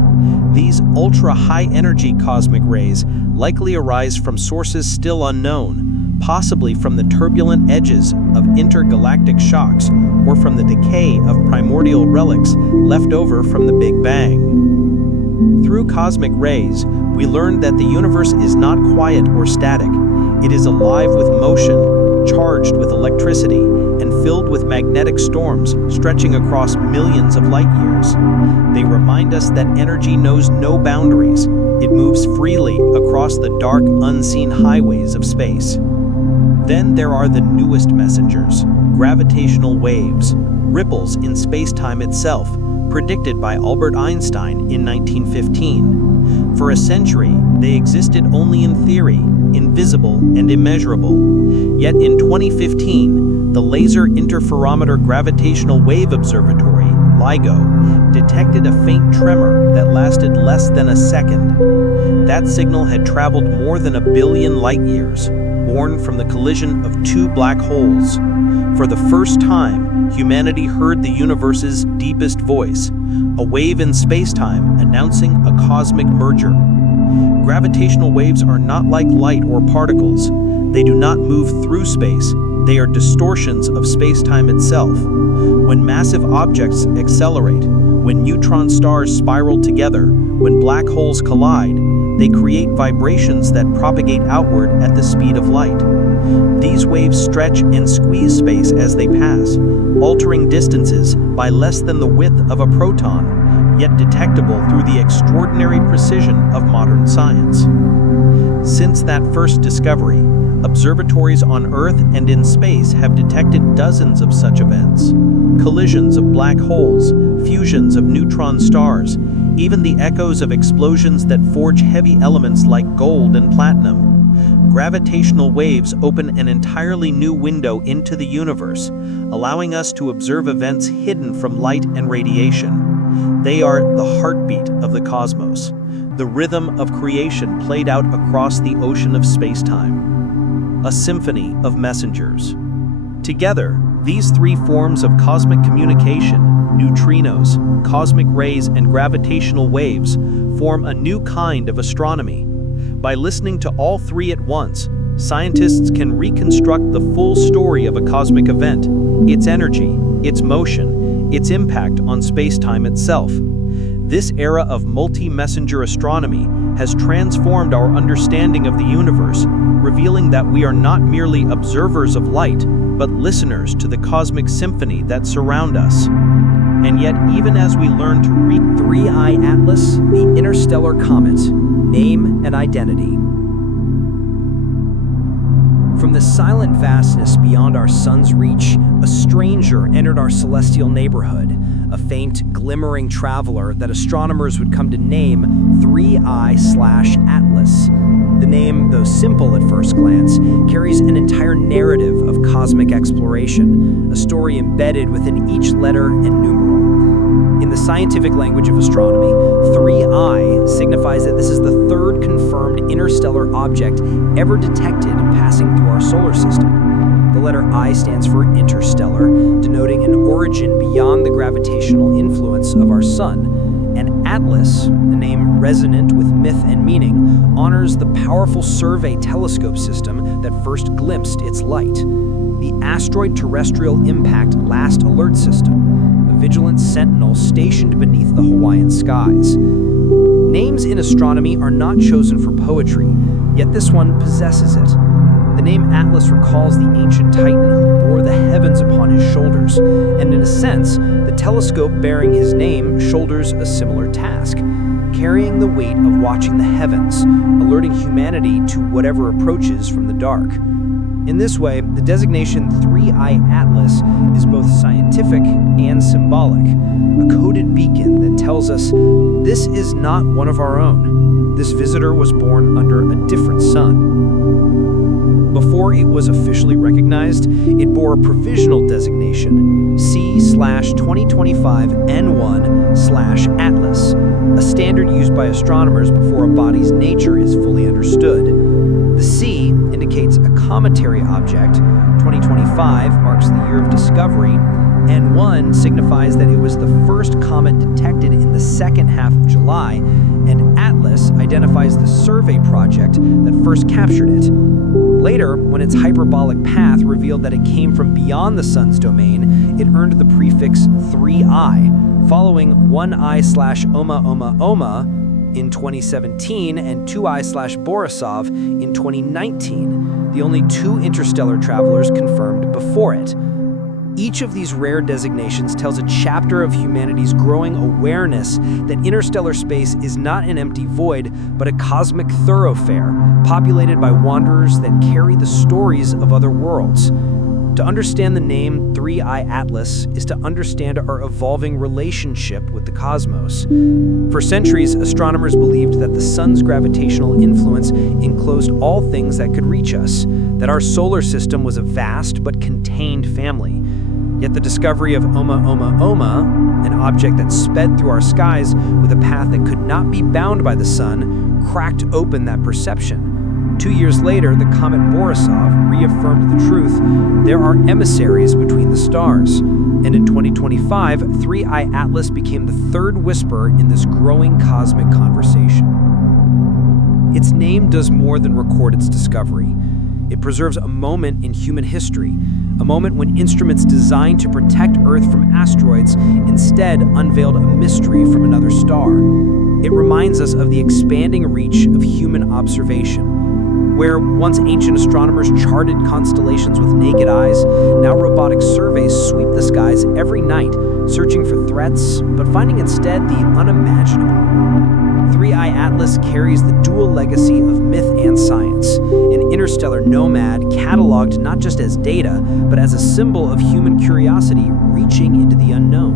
These ultra-high-energy cosmic rays likely arise from sources still unknown, possibly from the turbulent edges of intergalactic shocks or from the decay of primordial relics left over from the Big Bang. Through cosmic rays, we learned that the universe is not quiet or static. It is alive with motion, charged with electricity, and filled with magnetic storms stretching across millions of light years. They remind us that energy knows no boundaries. It moves freely across the dark, unseen highways of space. Then there are the newest messengers, gravitational waves, ripples in space-time itself, predicted by Albert Einstein in 1915. For a century, they existed only in theory, invisible and immeasurable. Yet in 2015, the Laser Interferometer Gravitational Wave Observatory, LIGO, detected a faint tremor that lasted less than a second. That signal had traveled more than 1 billion light-years, born from the collision of two black holes. For the first time, humanity heard the universe's deepest voice, a wave in space-time announcing a cosmic merger. Gravitational waves are not like light or particles. They do not move through space. They are distortions of space-time itself. When massive objects accelerate, when neutron stars spiral together, when black holes collide, they create vibrations that propagate outward at the speed of light. These waves stretch and squeeze space as they pass, altering distances by less than the width of a proton, yet detectable through the extraordinary precision of modern science. Since that first discovery, observatories on Earth and in space have detected dozens of such events. Collisions of black holes, fusions of neutron stars, even the echoes of explosions that forge heavy elements like gold and platinum. Gravitational waves open an entirely new window into the universe, allowing us to observe events hidden from light and radiation. They are the heartbeat of the cosmos, the rhythm of creation played out across the ocean of space-time. A symphony of messengers. Together, these three forms of cosmic communication, neutrinos, cosmic rays, and gravitational waves, form a new kind of astronomy. By listening to all three at once, scientists can reconstruct the full story of a cosmic event, its energy, its motion, its impact on space-time itself. This era of multi-messenger astronomy has transformed our understanding of the universe, revealing that we are not merely observers of light, but listeners to the cosmic symphony that surround us. And yet, even as we learn to read 3I Atlas, the interstellar comet, name and identity. From the silent vastness beyond our sun's reach, a stranger entered our celestial neighborhood, a faint, glimmering traveler that astronomers would come to name 3I/Atlas. The name, though simple at first glance, carries an entire narrative of cosmic exploration, a story embedded within each letter and numeral. In the scientific language of astronomy, 3I signifies that this is the third confirmed interstellar object ever detected passing through our solar system. The letter I stands for interstellar, denoting an origin beyond the gravitational influence of our sun. And Atlas, a name resonant with myth and meaning, honors the powerful survey telescope system that first glimpsed its light. The Asteroid Terrestrial Impact Last Alert System, a vigilant sentinel stationed beneath the Hawaiian skies. Names in astronomy are not chosen for poetry, yet this one possesses it. The name Atlas recalls the ancient Titan who bore the heavens upon his shoulders, and in a sense, the telescope bearing his name shoulders a similar task, carrying the weight of watching the heavens, alerting humanity to whatever approaches from the dark. In this way, the designation 3I Atlas is both scientific and symbolic, a coded beacon that tells us this is not one of our own. This visitor was born under a different sun. Before it was officially recognized, it bore a provisional designation, C/2025N1/Atlas, a standard used by astronomers before a body's nature is fully understood. The C indicates a cometary object, 2025 marks the year of discovery, and 1 signifies that it was the first comet detected in the second half of July, and Atlas identifies the survey project that first captured it. Later, when its hyperbolic path revealed that it came from beyond the sun's domain, it earned the prefix 3I, following 1I/ʻOumuamua in 2017 and 2I/Borisov in 2019, the only 2 interstellar travelers confirmed before it. Each of these rare designations tells a chapter of humanity's growing awareness that interstellar space is not an empty void, but a cosmic thoroughfare, populated by wanderers that carry the stories of other worlds. To understand the name 3I Atlas is to understand our evolving relationship with the cosmos. For centuries, astronomers believed that the sun's gravitational influence enclosed all things that could reach us, that our solar system was a vast but contained family. Yet the discovery of ʻOumuamua, an object that sped through our skies with a path that could not be bound by the sun, cracked open that perception. 2 years later, the comet Borisov reaffirmed the truth: there are emissaries between the stars. And in 2025, 3I Atlas became the third whisper in this growing cosmic conversation. Its name does more than record its discovery. It preserves a moment in human history, a moment when instruments designed to protect Earth from asteroids instead unveiled a mystery from another star. It reminds us of the expanding reach of human observation. Where once ancient astronomers charted constellations with naked eyes, now robotic surveys sweep the skies every night, searching for threats, but finding instead the unimaginable. 3I Atlas carries the dual legacy of myth and science, an interstellar nomad cataloged not just as data, but as a symbol of human curiosity reaching into the unknown.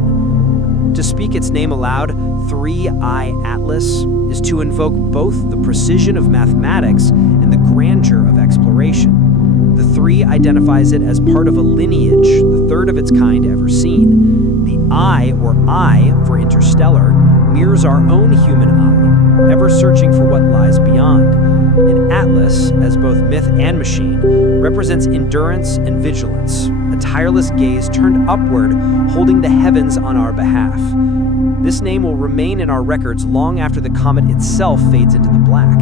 To speak its name aloud, 3I Atlas, is to invoke both the precision of mathematics and the grandeur of exploration. The 3 identifies it as part of a lineage, the third of its kind ever seen. The I, or I for interstellar, mirrors our own human eye, ever searching for what lies beyond. And Atlas, as both myth and machine, represents endurance and vigilance, a tireless gaze turned upward, holding the heavens on our behalf. This name will remain in our records long after the comet itself fades into the black.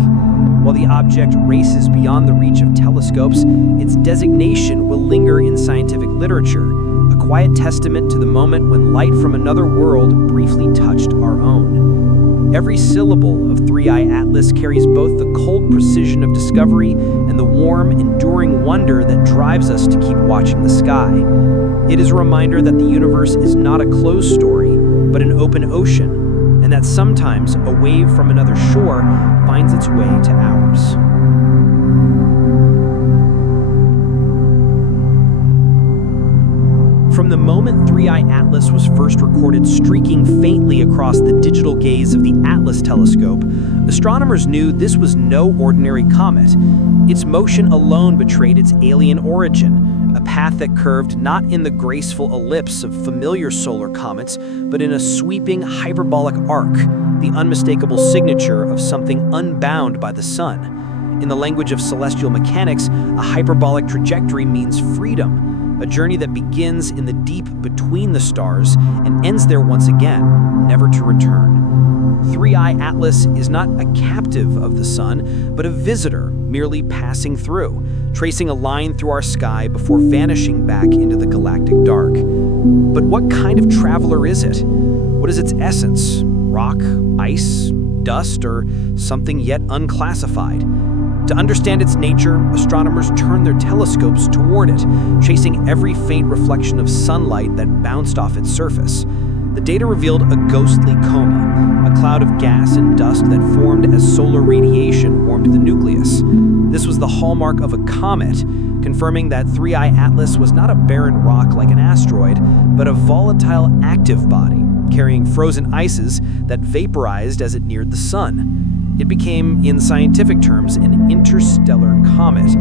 While the object races beyond the reach of telescopes, its designation will linger in scientific literature, a quiet testament to the moment when light from another world briefly touched our own. Every syllable of 3I Atlas carries both the cold precision of discovery and the warm, enduring wonder that drives us to keep watching the sky. It is a reminder that the universe is not a closed story, but an open ocean, and that sometimes a wave from another shore finds its way to ours. From the moment 3I Atlas was first recorded streaking faintly across the digital gaze of the Atlas telescope, astronomers knew this was no ordinary comet. Its motion alone betrayed its alien origin, a path that curved not in the graceful ellipse of familiar solar comets, but in a sweeping hyperbolic arc, the unmistakable signature of something unbound by the sun. In the language of celestial mechanics, a hyperbolic trajectory means freedom, a journey that begins in the deep between the stars and ends there once again, never to return. 3I Atlas is not a captive of the sun, but a visitor merely passing through, tracing a line through our sky before vanishing back into the galactic dark. But what kind of traveler is it? What is its essence? Rock, ice, dust, or something yet unclassified? To understand its nature, astronomers turn their telescopes toward it, chasing every faint reflection of sunlight that bounced off its surface. The data revealed a ghostly coma, a cloud of gas and dust that formed as solar radiation warmed the nucleus. This was the hallmark of a comet, confirming that 3I Atlas was not a barren rock like an asteroid, but a volatile active body, carrying frozen ices that vaporized as it neared the sun. It became, in scientific terms, an interstellar comet,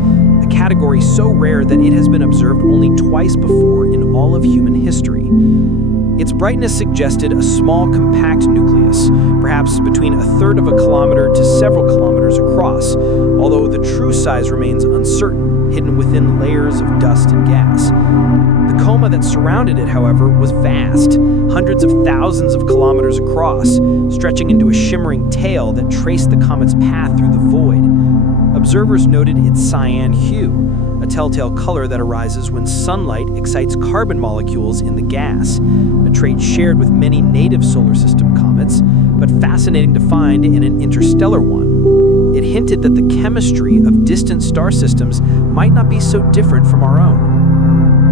a category so rare that it has been observed only twice before in all of human history. Its brightness suggested a small, compact nucleus, perhaps between a third of a kilometer to several kilometers across, although the true size remains uncertain, hidden within layers of dust and gas. The coma that surrounded it, however, was vast, hundreds of thousands of kilometers across, stretching into a shimmering tail that traced the comet's path through the void. Observers noted its cyan hue, a telltale color that arises when sunlight excites carbon molecules in the gas, a trait shared with many native solar system comets, but fascinating to find in an interstellar one. It hinted that the chemistry of distant star systems might not be so different from our own.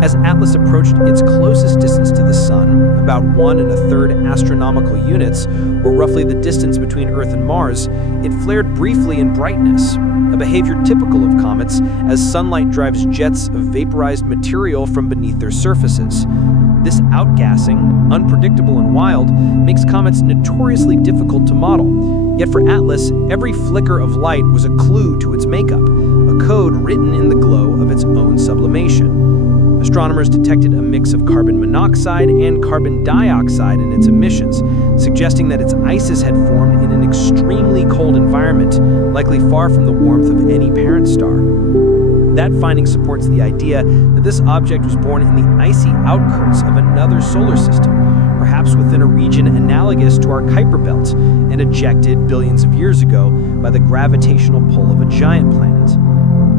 As Atlas approached its closest distance to the Sun, about 1 1/3 astronomical units, or roughly the distance between Earth and Mars, it flared briefly in brightness, a behavior typical of comets as sunlight drives jets of vaporized material from beneath their surfaces. This outgassing, unpredictable and wild, makes comets notoriously difficult to model. Yet for Atlas, every flicker of light was a clue to its makeup, a code written in the glow of its own sublimation. Astronomers detected a mix of carbon monoxide and carbon dioxide in its emissions, suggesting that its ices had formed in an extremely cold environment, likely far from the warmth of any parent star. That finding supports the idea that this object was born in the icy outskirts of another solar system, perhaps within a region analogous to our Kuiper belt, and ejected billions of years ago by the gravitational pull of a giant planet.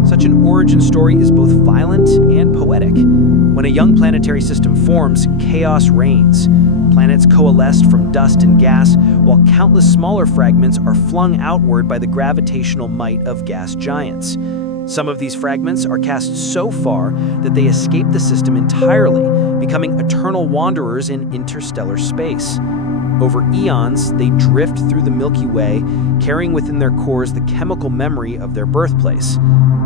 Such an origin story is both violent and poetic. When a young planetary system forms, chaos reigns. Planets coalesce from dust and gas, while countless smaller fragments are flung outward by the gravitational might of gas giants. Some of these fragments are cast so far that they escape the system entirely, becoming eternal wanderers in interstellar space. Over eons, they drift through the Milky Way, carrying within their cores the chemical memory of their birthplace.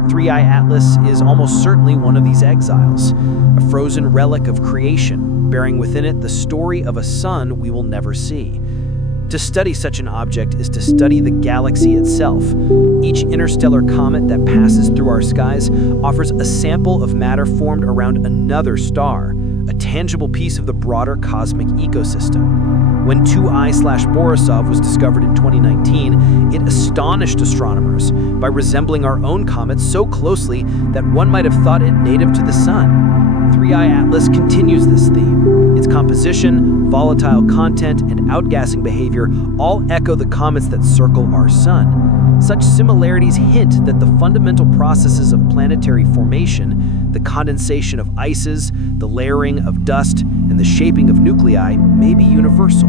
3I Atlas is almost certainly one of these exiles, a frozen relic of creation, bearing within it the story of a sun we will never see. To study such an object is to study the galaxy itself. Each interstellar comet that passes through our skies offers a sample of matter formed around another star, a tangible piece of the broader cosmic ecosystem. When 2I/Borisov was discovered in 2019, it astonished astronomers by resembling our own comet so closely that one might have thought it native to the Sun. 3I Atlas continues this theme. Its composition, volatile content, and outgassing behavior all echo the comets that circle our Sun. Such similarities hint that the fundamental processes of planetary formation, the condensation of ices, the layering of dust, and the shaping of nuclei may be universal.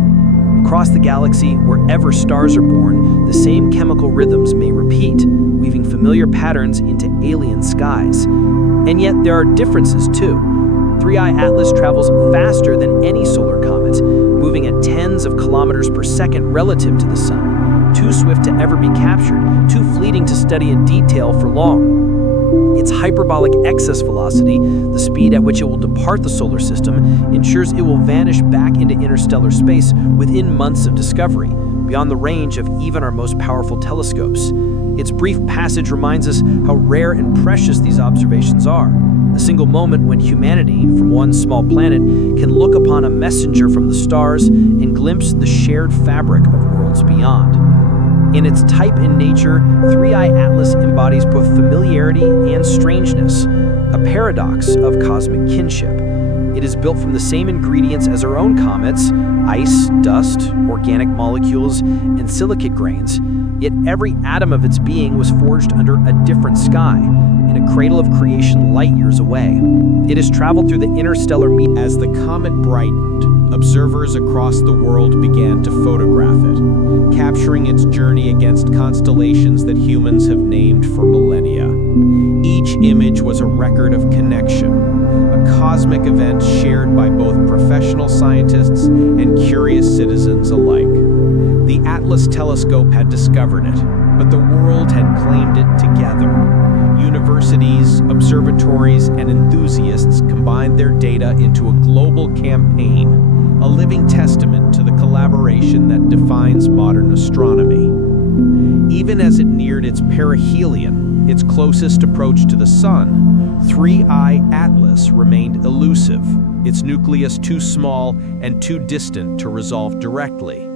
Across the galaxy, wherever stars are born, the same chemical rhythms may repeat, weaving familiar patterns into alien skies. And yet there are differences too. 3I Atlas travels faster than any solar comet, moving at tens of kilometers per second relative to the Sun. Too swift to ever be captured, too fleeting to study in detail for long. Its hyperbolic excess velocity, the speed at which it will depart the solar system, ensures it will vanish back into interstellar space within months of discovery, beyond the range of even our most powerful telescopes. Its brief passage reminds us how rare and precious these observations are. A single moment when humanity, from one small planet, can look upon a messenger from the stars and glimpse the shared fabric of worlds beyond. In its type and nature, 3I Atlas embodies both familiarity and strangeness, a paradox of cosmic kinship. It is built from the same ingredients as our own comets, ice, dust, organic molecules, and silicate grains, yet every atom of its being was forged under a different sky, in a cradle of creation light years away. It has traveled through the interstellar medium. As the comet brightened, observers across the world began to photograph it, capturing its journey against constellations that humans have named for millennia. Each image was a record of connection, a cosmic event shared by both professional scientists and curious citizens alike. The Atlas telescope had discovered it, but the world had claimed it together. Universities, observatories, and enthusiasts combined their data into a global campaign, a living testament to the collaboration that defines modern astronomy. Even as it neared its perihelion, its closest approach to the Sun, 3I Atlas remained elusive, its nucleus too small and too distant to resolve directly.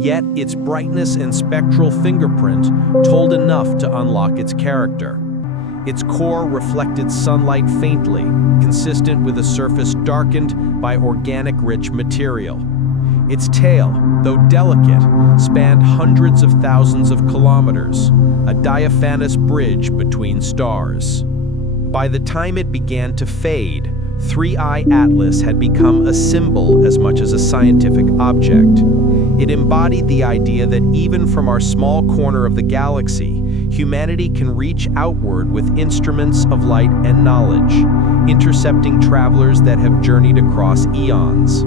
Yet its brightness and spectral fingerprint told enough to unlock its character. Its core reflected sunlight faintly, consistent with a surface darkened by organic-rich material. Its tail, though delicate, spanned hundreds of thousands of kilometers, a diaphanous bridge between stars. By the time it began to fade, 3I Atlas had become a symbol as much as a scientific object. It embodied the idea that even from our small corner of the galaxy, humanity can reach outward with instruments of light and knowledge, intercepting travelers that have journeyed across eons.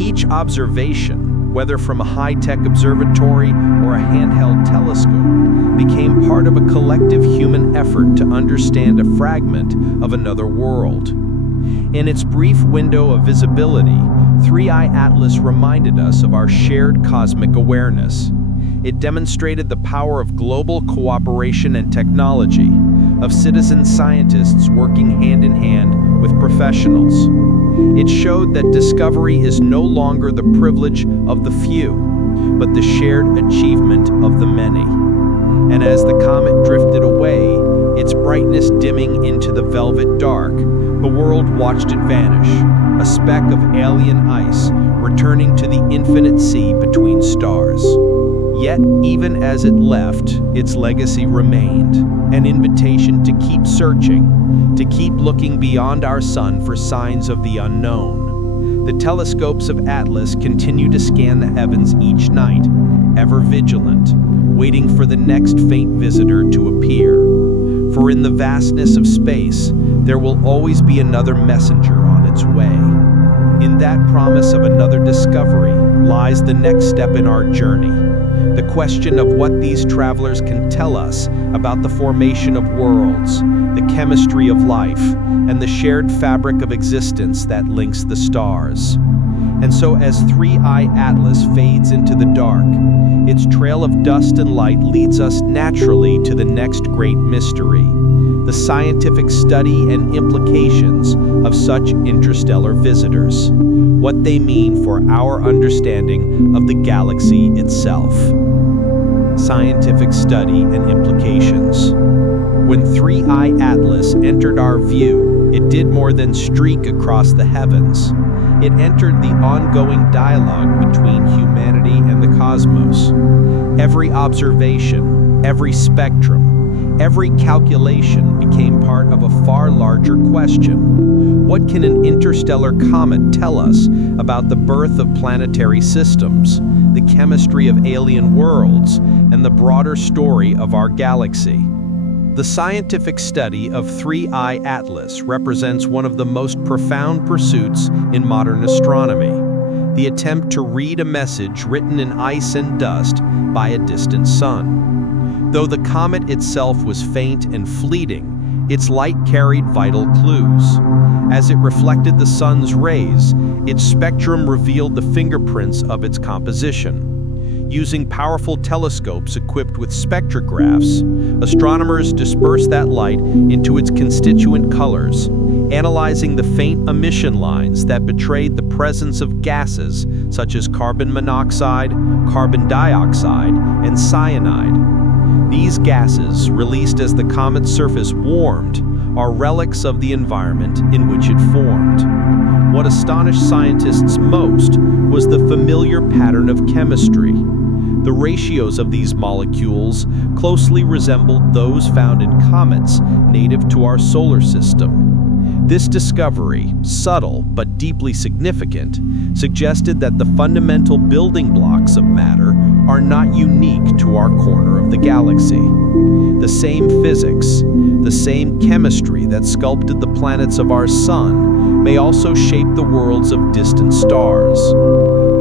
Each observation, whether from a high-tech observatory or a handheld telescope, became part of a collective human effort to understand a fragment of another world. In its brief window of visibility, 3I Atlas reminded us of our shared cosmic awareness. It demonstrated the power of global cooperation and technology, of citizen scientists working hand in hand with professionals. It showed that discovery is no longer the privilege of the few, but the shared achievement of the many. And as the comet drifted away, its brightness dimming into the velvet dark, the world watched it vanish, a speck of alien ice returning to the infinite sea between stars. Yet, even as it left, its legacy remained, an invitation to keep searching, to keep looking beyond our sun for signs of the unknown. The telescopes of Atlas continue to scan the heavens each night, ever vigilant, waiting for the next faint visitor to appear. For in the vastness of space, there will always be another messenger on its way. In that promise of another discovery lies the next step in our journey. The question of what these travelers can tell us about the formation of worlds, the chemistry of life, and the shared fabric of existence that links the stars. And so as 3I Atlas fades into the dark, its trail of dust and light leads us naturally to the next great mystery, the scientific study and implications of such interstellar visitors, what they mean for our understanding of the galaxy itself. Scientific study and implications. When 3I Atlas entered our view, it did more than streak across the heavens. It entered the ongoing dialogue between humanity and the cosmos. Every observation, every spectrum, every calculation became part of a far larger question. What can an interstellar comet tell us about the birth of planetary systems, the chemistry of alien worlds, and the broader story of our galaxy? The scientific study of 3I Atlas represents one of the most profound pursuits in modern astronomy, the attempt to read a message written in ice and dust by a distant sun. Though the comet itself was faint and fleeting, its light carried vital clues. As it reflected the sun's rays, its spectrum revealed the fingerprints of its composition. Using powerful telescopes equipped with spectrographs, astronomers dispersed that light into its constituent colors, analyzing the faint emission lines that betrayed the presence of gases such as carbon monoxide, carbon dioxide, and cyanide. These gases, released as the comet's surface warmed, are relics of the environment in which it formed. What astonished scientists most was the familiar pattern of chemistry. The ratios of these molecules closely resembled those found in comets native to our solar system. This discovery, subtle but deeply significant, suggested that the fundamental building blocks of matter are not unique to our corner of the galaxy. The same physics, the same chemistry that sculpted the planets of our sun may also shape the worlds of distant stars.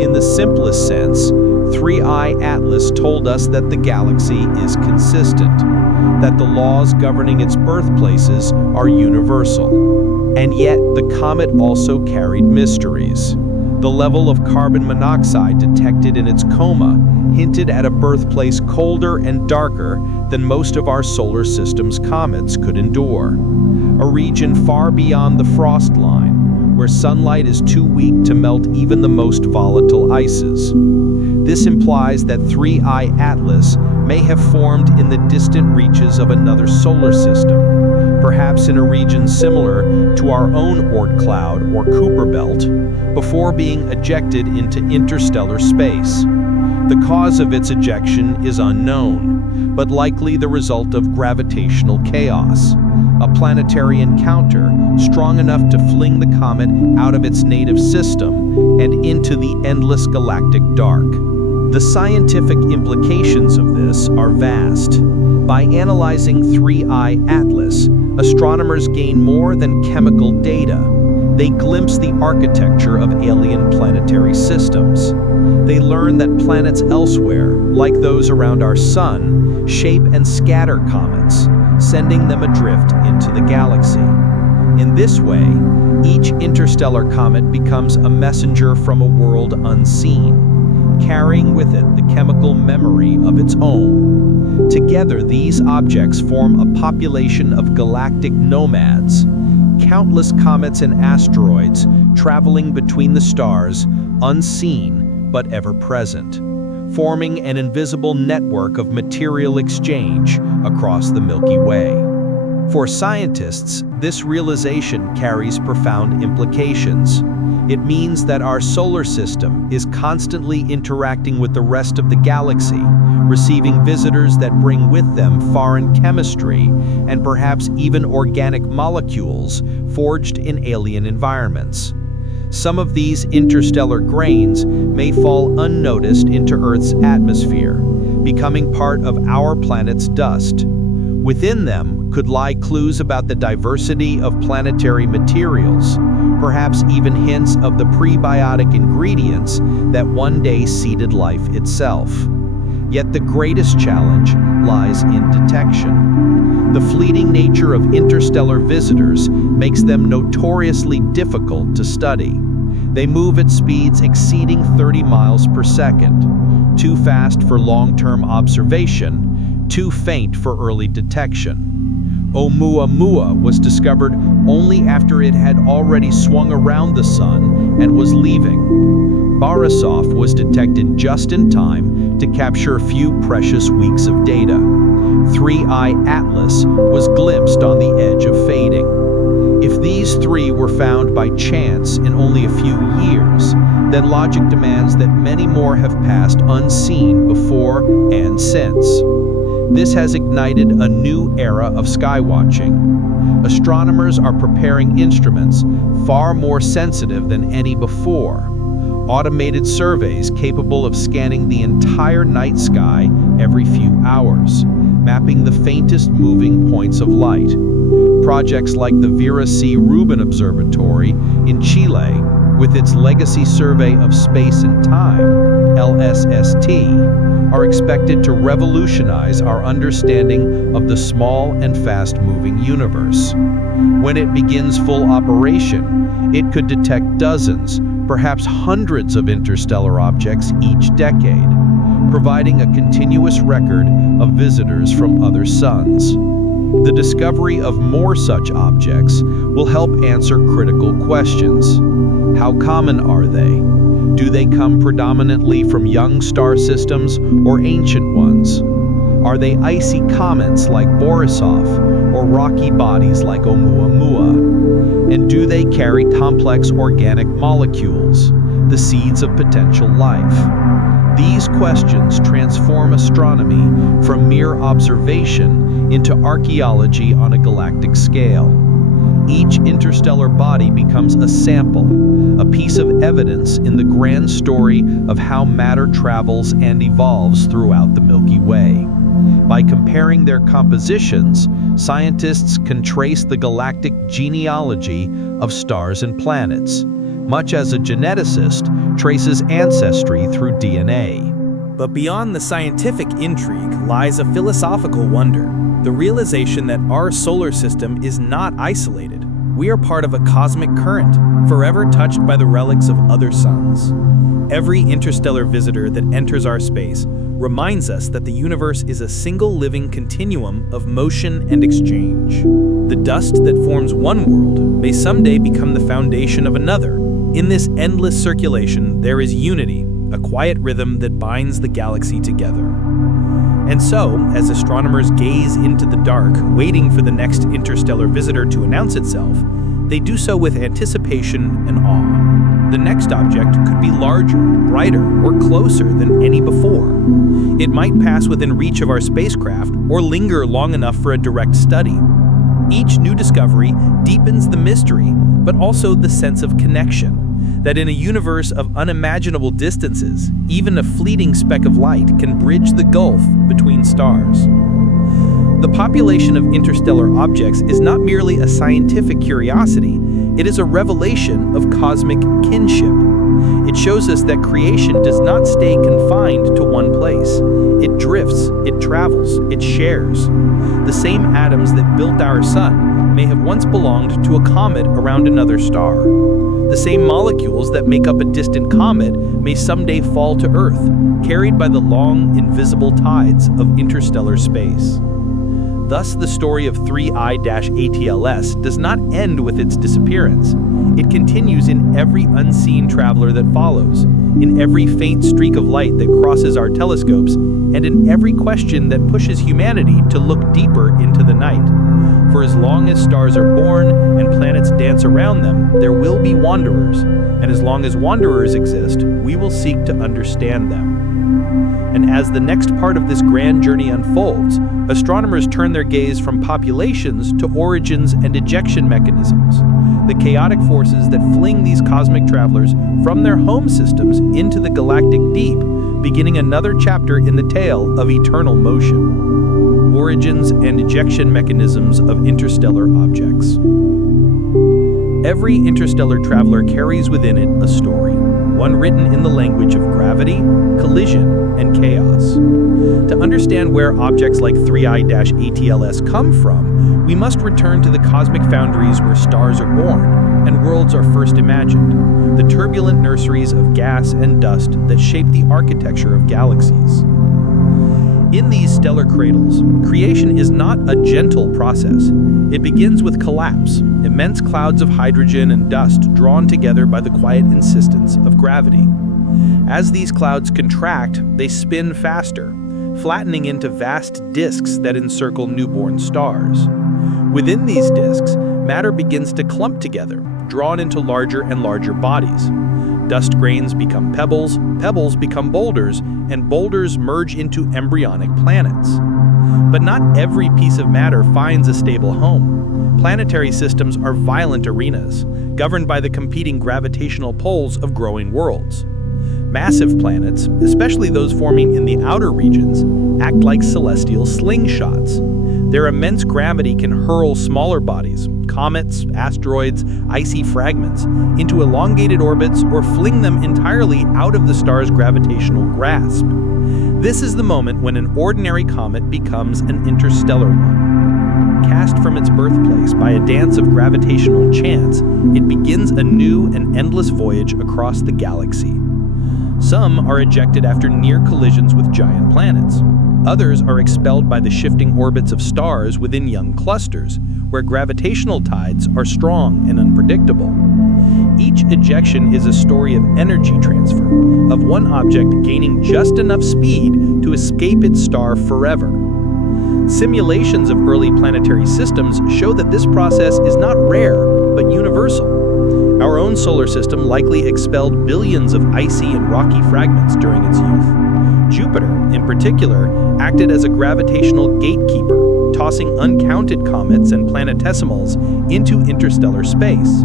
In the simplest sense, 3I Atlas told us that the galaxy is consistent, that the laws governing its birthplaces are universal. And yet, the comet also carried mysteries. The level of carbon monoxide detected in its coma hinted at a birthplace colder and darker than most of our solar system's comets could endure. A region far beyond the frost line, where sunlight is too weak to melt even the most volatile ices. This implies that 3I Atlas may have formed in the distant reaches of another solar system, perhaps in a region similar to our own Oort cloud or Kuiper belt, before being ejected into interstellar space. The cause of its ejection is unknown, but likely the result of gravitational chaos, a planetary encounter strong enough to fling the comet out of its native system and into the endless galactic dark. The scientific implications of this are vast. By analyzing 3I Atlas, astronomers gain more than chemical data. They glimpse the architecture of alien planetary systems. They learn that planets elsewhere, like those around our sun, shape and scatter comets, sending them adrift into the galaxy. In this way, each interstellar comet becomes a messenger from a world unseen, carrying with it the chemical memory of its own. Together, these objects form a population of galactic nomads, countless comets and asteroids traveling between the stars, unseen but ever present, forming an invisible network of material exchange across the Milky Way. For scientists, this realization carries profound implications. It means that our solar system is constantly interacting with the rest of the galaxy, receiving visitors that bring with them foreign chemistry and perhaps even organic molecules forged in alien environments. Some of these interstellar grains may fall unnoticed into Earth's atmosphere, becoming part of our planet's dust. Within them could lie clues about the diversity of planetary materials, perhaps even hints of the prebiotic ingredients that one day seeded life itself. Yet the greatest challenge lies in detection. The fleeting nature of interstellar visitors makes them notoriously difficult to study. They move at speeds exceeding 30 miles per second, too fast for long-term observation, too faint for early detection. ʻOumuamua was discovered only after it had already swung around the sun and was leaving. Borisov was detected just in time to capture a few precious weeks of data. 3I Atlas was glimpsed on the edge of fading. If these three were found by chance in only a few years, then logic demands that many more have passed unseen before and since. This has ignited a new era of skywatching. Astronomers are preparing instruments far more sensitive than any before. Automated surveys capable of scanning the entire night sky every few hours, mapping the faintest moving points of light. Projects like the Vera C. Rubin Observatory in Chile, with its Legacy Survey of Space and Time, LSST, are expected to revolutionize our understanding of the small and fast-moving universe. When it begins full operation, it could detect dozens, perhaps hundreds of interstellar objects each decade, providing a continuous record of visitors from other suns. The discovery of more such objects will help answer critical questions. How common are they? Do they come predominantly from young star systems or ancient ones? Are they icy comets like Borisov or rocky bodies like ʻOumuamua? And do they carry complex organic molecules, the seeds of potential life? These questions transform astronomy from mere observation into archaeology on a galactic scale. Each interstellar body becomes a sample, a piece of evidence in the grand story of how matter travels and evolves throughout the Milky Way. By comparing their compositions, scientists can trace the galactic genealogy of stars and planets, much as a geneticist traces ancestry through DNA. But beyond the scientific intrigue lies a philosophical wonder, the realization that our solar system is not isolated. We are part of a cosmic current, forever touched by the relics of other suns. Every interstellar visitor that enters our space reminds us that the universe is a single living continuum of motion and exchange. The dust that forms one world may someday become the foundation of another. In this endless circulation, there is unity, a quiet rhythm that binds the galaxy together. And so, as astronomers gaze into the dark, waiting for the next interstellar visitor to announce itself, they do so with anticipation and awe. The next object could be larger, brighter, or closer than any before. It might pass within reach of our spacecraft or linger long enough for a direct study. Each new discovery deepens the mystery, but also the sense of connection. That in a universe of unimaginable distances, even a fleeting speck of light can bridge the gulf between stars. The population of interstellar objects is not merely a scientific curiosity, it is a revelation of cosmic kinship. It shows us that creation does not stay confined to one place. It drifts, it travels, it shares. The same atoms that built our sun may have once belonged to a comet around another star. The same molecules that make up a distant comet may someday fall to Earth, carried by the long, invisible tides of interstellar space. Thus, the story of 3I-ATLS does not end with its disappearance. It continues in every unseen traveler that follows, in every faint streak of light that crosses our telescopes, and in every question that pushes humanity to look deeper into the night. For as long as stars are born and planets dance around them, there will be wanderers, and as long as wanderers exist, we will seek to understand them. And as the next part of this grand journey unfolds, astronomers turn their gaze from populations to origins and ejection mechanisms, the chaotic forces that fling these cosmic travelers from their home systems into the galactic deep, beginning another chapter in the tale of eternal motion. Origins and ejection mechanisms of interstellar objects. Every interstellar traveler carries within it a story, one written in the language of gravity, collision, and chaos. To understand where objects like 3I-ATLS come from, we must return to the cosmic foundries where stars are born and worlds are first imagined, the turbulent nurseries of gas and dust that shape the architecture of galaxies. In these stellar cradles, creation is not a gentle process. It begins with collapse, immense clouds of hydrogen and dust drawn together by the quiet insistence of gravity. As these clouds contract, they spin faster, flattening into vast disks that encircle newborn stars. Within these disks, matter begins to clump together, drawn into larger and larger bodies. Dust grains become pebbles, pebbles become boulders, and boulders merge into embryonic planets. But not every piece of matter finds a stable home. Planetary systems are violent arenas, governed by the competing gravitational poles of growing worlds. Massive planets, especially those forming in the outer regions, act like celestial slingshots. Their immense gravity can hurl smaller bodies, comets, asteroids, icy fragments, into elongated orbits or fling them entirely out of the star's gravitational grasp. This is the moment when an ordinary comet becomes an interstellar one. Cast from its birthplace by a dance of gravitational chance, it begins a new and endless voyage across the galaxy. Some are ejected after near collisions with giant planets. Others are expelled by the shifting orbits of stars within young clusters, where gravitational tides are strong and unpredictable. Each ejection is a story of energy transfer, of one object gaining just enough speed to escape its star forever. Simulations of early planetary systems show that this process is not rare, but quite universal. Our own solar system likely expelled billions of icy and rocky fragments during its youth. Jupiter, in particular, acted as a gravitational gatekeeper, tossing uncounted comets and planetesimals into interstellar space.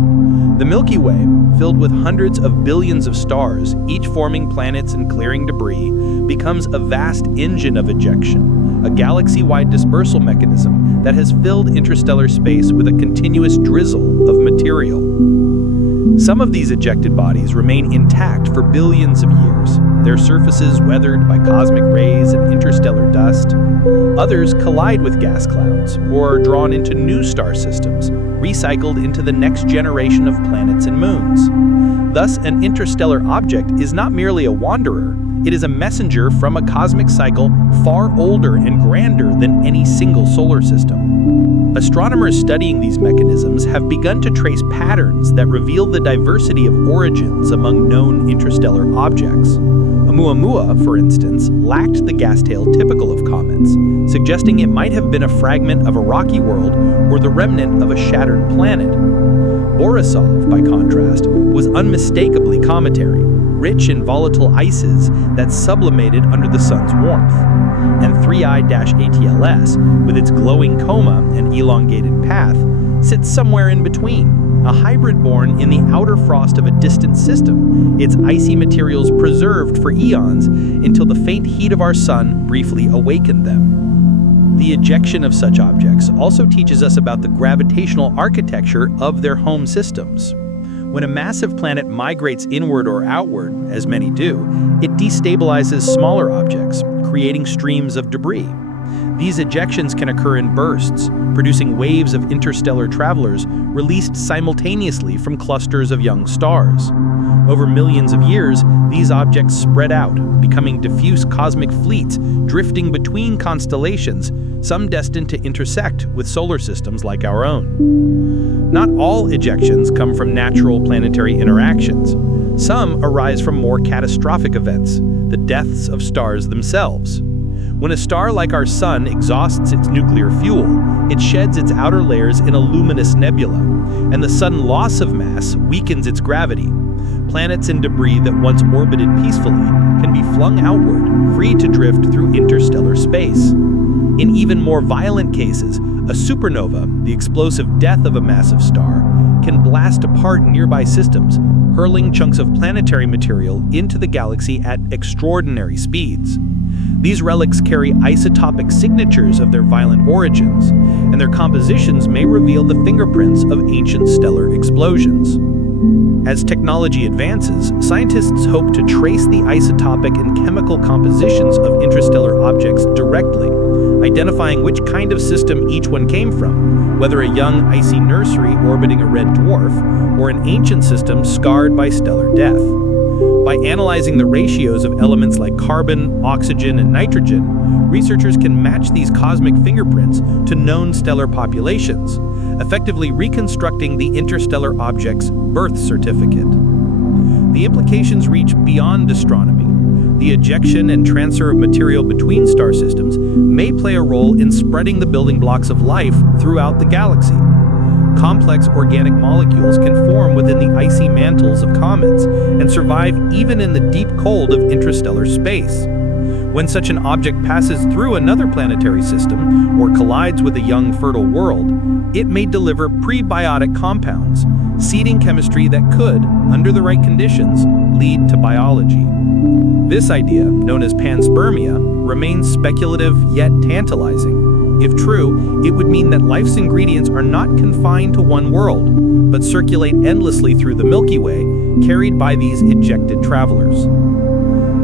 The Milky Way, filled with hundreds of billions of stars, each forming planets and clearing debris, becomes a vast engine of ejection, a galaxy-wide dispersal mechanism that has filled interstellar space with a continuous drizzle of material. Some of these ejected bodies remain intact for billions of years, their surfaces weathered by cosmic rays and interstellar dust. Others collide with gas clouds or are drawn into new star systems, recycled into the next generation of planets and moons. Thus, an interstellar object is not merely a wanderer, it is a messenger from a cosmic cycle far older and grander than any single solar system. Astronomers studying these mechanisms have begun to trace patterns that reveal the diversity of origins among known interstellar objects. Oumuamua, for instance, lacked the gas tail typical of comets, suggesting it might have been a fragment of a rocky world or the remnant of a shattered planet. Borisov, by contrast, was unmistakably cometary, rich in volatile ices that sublimated under the sun's warmth. And 3I-ATLS, with its glowing coma and elongated path, sits somewhere in between, a hybrid born in the outer frost of a distant system, its icy materials preserved for eons until the faint heat of our sun briefly awakened them. The ejection of such objects also teaches us about the gravitational architecture of their home systems. When a massive planet migrates inward or outward, as many do, it destabilizes smaller objects, creating streams of debris. These ejections can occur in bursts, producing waves of interstellar travelers released simultaneously from clusters of young stars. Over millions of years, these objects spread out, becoming diffuse cosmic fleets drifting between constellations, some destined to intersect with solar systems like our own. Not all ejections come from natural planetary interactions. Some arise from more catastrophic events, the deaths of stars themselves. When a star like our Sun exhausts its nuclear fuel, it sheds its outer layers in a luminous nebula, and the sudden loss of mass weakens its gravity. Planets and debris that once orbited peacefully can be flung outward, free to drift through interstellar space. In even more violent cases, a supernova, the explosive death of a massive star, can blast apart nearby systems, hurling chunks of planetary material into the galaxy at extraordinary speeds. These relics carry isotopic signatures of their violent origins, and their compositions may reveal the fingerprints of ancient stellar explosions. As technology advances, scientists hope to trace the isotopic and chemical compositions of interstellar objects directly, identifying which kind of system each one came from, whether a young icy nursery orbiting a red dwarf, or an ancient system scarred by stellar death. By analyzing the ratios of elements like carbon, oxygen, and nitrogen, researchers can match these cosmic fingerprints to known stellar populations, effectively reconstructing the interstellar object's birth certificate. The implications reach beyond astronomy. The ejection and transfer of material between star systems may play a role in spreading the building blocks of life throughout the galaxy. Complex organic molecules can form within the icy mantles of comets and survive even in the deep cold of interstellar space. When such an object passes through another planetary system or collides with a young fertile world, it may deliver prebiotic compounds, seeding chemistry that could, under the right conditions, lead to biology. This idea, known as panspermia, remains speculative yet tantalizing. If true, it would mean that life's ingredients are not confined to one world, but circulate endlessly through the Milky Way, carried by these ejected travelers.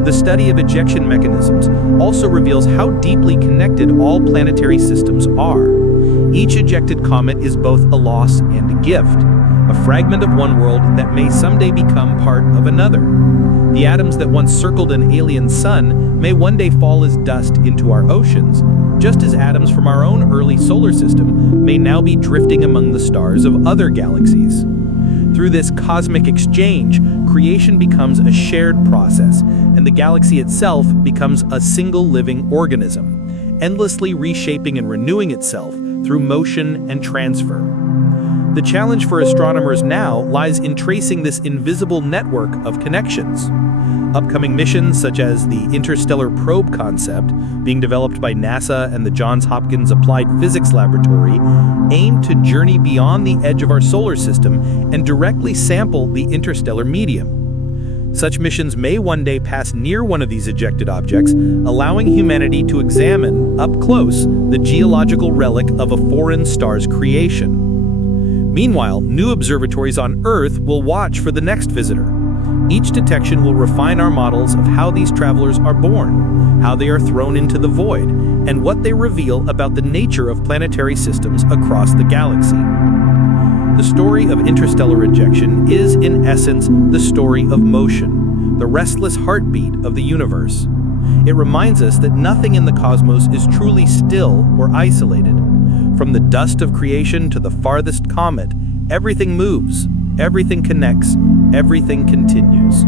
The study of ejection mechanisms also reveals how deeply connected all planetary systems are. Each ejected comet is both a loss and a gift, a fragment of one world that may someday become part of another. The atoms that once circled an alien sun may one day fall as dust into our oceans, just as atoms from our own early solar system may now be drifting among the stars of other galaxies. Through this cosmic exchange, creation becomes a shared process, and the galaxy itself becomes a single living organism, endlessly reshaping and renewing itself through motion and transfer. The challenge for astronomers now lies in tracing this invisible network of connections. Upcoming missions such as the Interstellar Probe concept, being developed by NASA and the Johns Hopkins Applied Physics Laboratory, aim to journey beyond the edge of our solar system and directly sample the interstellar medium. Such missions may one day pass near one of these ejected objects, allowing humanity to examine, up close, the geological relic of a foreign star's creation. Meanwhile, new observatories on Earth will watch for the next visitor. Each detection will refine our models of how these travelers are born, how they are thrown into the void, and what they reveal about the nature of planetary systems across the galaxy. The story of interstellar rejection is, in essence, the story of motion, the restless heartbeat of the universe. It reminds us that nothing in the cosmos is truly still or isolated. From the dust of creation to the farthest comet, everything moves, everything connects, everything continues.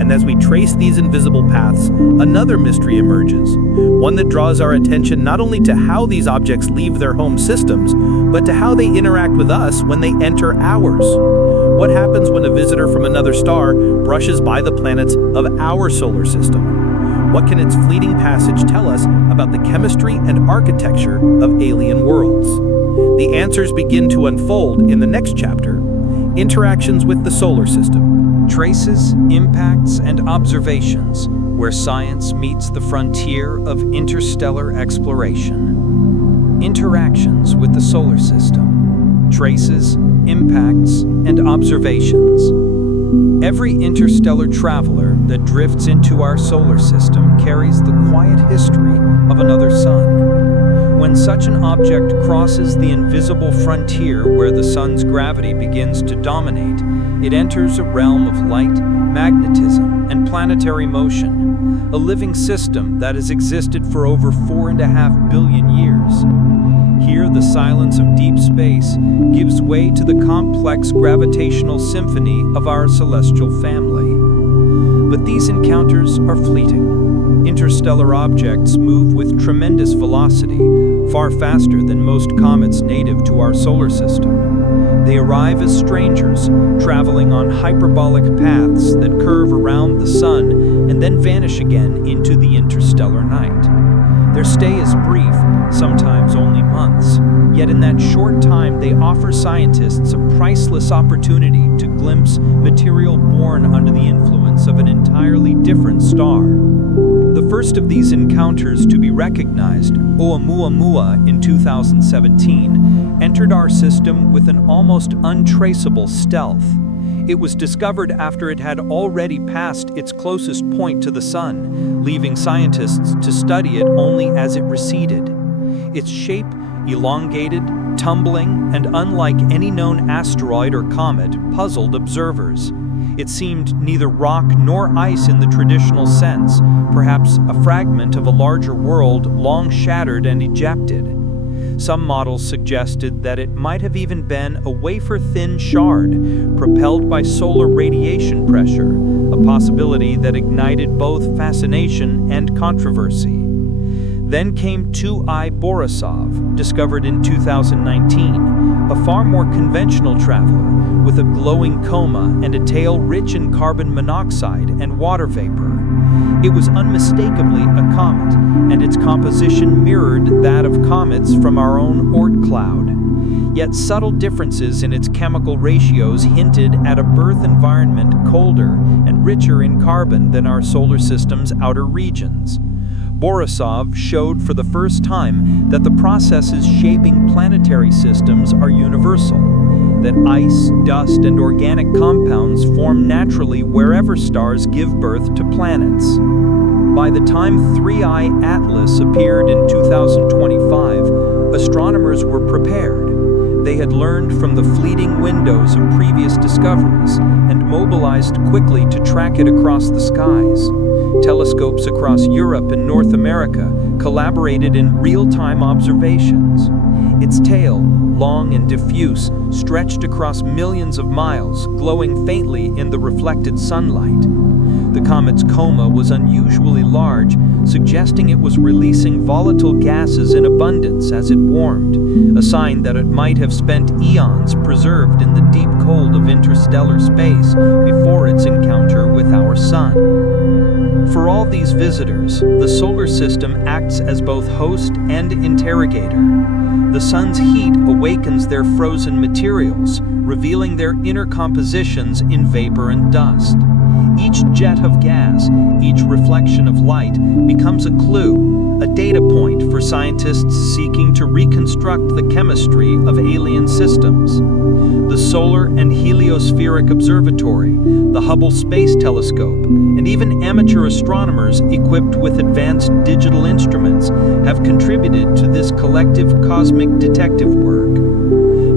And as we trace these invisible paths, another mystery emerges, one that draws our attention not only to how these objects leave their home systems, but to how they interact with us when they enter ours. What happens when a visitor from another star brushes by the planets of our solar system? What can its fleeting passage tell us about the chemistry and architecture of alien worlds? The answers begin to unfold in the next chapter, Interactions with the Solar System. Traces, impacts, and observations, where science meets the frontier of interstellar exploration. Interactions with the solar system. Traces, impacts, and observations. Every interstellar traveler that drifts into our solar system carries the quiet history of another sun. When such an object crosses the invisible frontier where the sun's gravity begins to dominate, it enters a realm of light, magnetism, and planetary motion, a living system that has existed for over 4.5 billion years. Here, the silence of deep space gives way to the complex gravitational symphony of our celestial family. But these encounters are fleeting. Interstellar objects move with tremendous velocity, far faster than most comets native to our solar system. They arrive as strangers, traveling on hyperbolic paths that curve around the sun and then vanish again into the interstellar night. Their stay is brief, sometimes only months, yet in that short time they offer scientists a priceless opportunity to glimpse material born under the influence of an entirely different star. The first of these encounters to be recognized, ʻOumuamua in 2017, entered our system with an almost untraceable stealth. It was discovered after it had already passed its closest point to the sun, leaving scientists to study it only as it receded. Its shape, elongated, tumbling, and unlike any known asteroid or comet, puzzled observers. It seemed neither rock nor ice in the traditional sense, perhaps a fragment of a larger world long shattered and ejected. Some models suggested that it might have even been a wafer-thin shard, propelled by solar radiation pressure, a possibility that ignited both fascination and controversy. Then came 2I Borisov, discovered in 2019, a far more conventional traveler, with a glowing coma and a tail rich in carbon monoxide and water vapor. It was unmistakably a comet, and its composition mirrored that of comets from our own Oort cloud. Yet subtle differences in its chemical ratios hinted at a birth environment colder and richer in carbon than our solar system's outer regions. Borisov showed for the first time that the processes shaping planetary systems are universal, that ice, dust, and organic compounds form naturally wherever stars give birth to planets. By the time 3I Atlas appeared in 2025, astronomers were prepared. They had learned from the fleeting windows of previous discoveries and mobilized quickly to track it across the skies. Telescopes across Europe and North America collaborated in real-time observations. Its tail, long and diffuse, stretched across millions of miles, glowing faintly in the reflected sunlight. The comet's coma was unusually large, suggesting it was releasing volatile gases in abundance as it warmed, a sign that it might have spent eons preserved in the deep cold of interstellar space before its encounter with our sun. For all these visitors, the solar system acts as both host and interrogator. The sun's heat awakens their frozen materials, revealing their inner compositions in vapor and dust. Each jet of gas, each reflection of light, becomes a clue, a data point for scientists seeking to reconstruct the chemistry of alien systems. The Solar and Heliospheric Observatory, the Hubble Space Telescope, and even amateur astronomers equipped with advanced digital instruments have contributed to this collective cosmic detective work.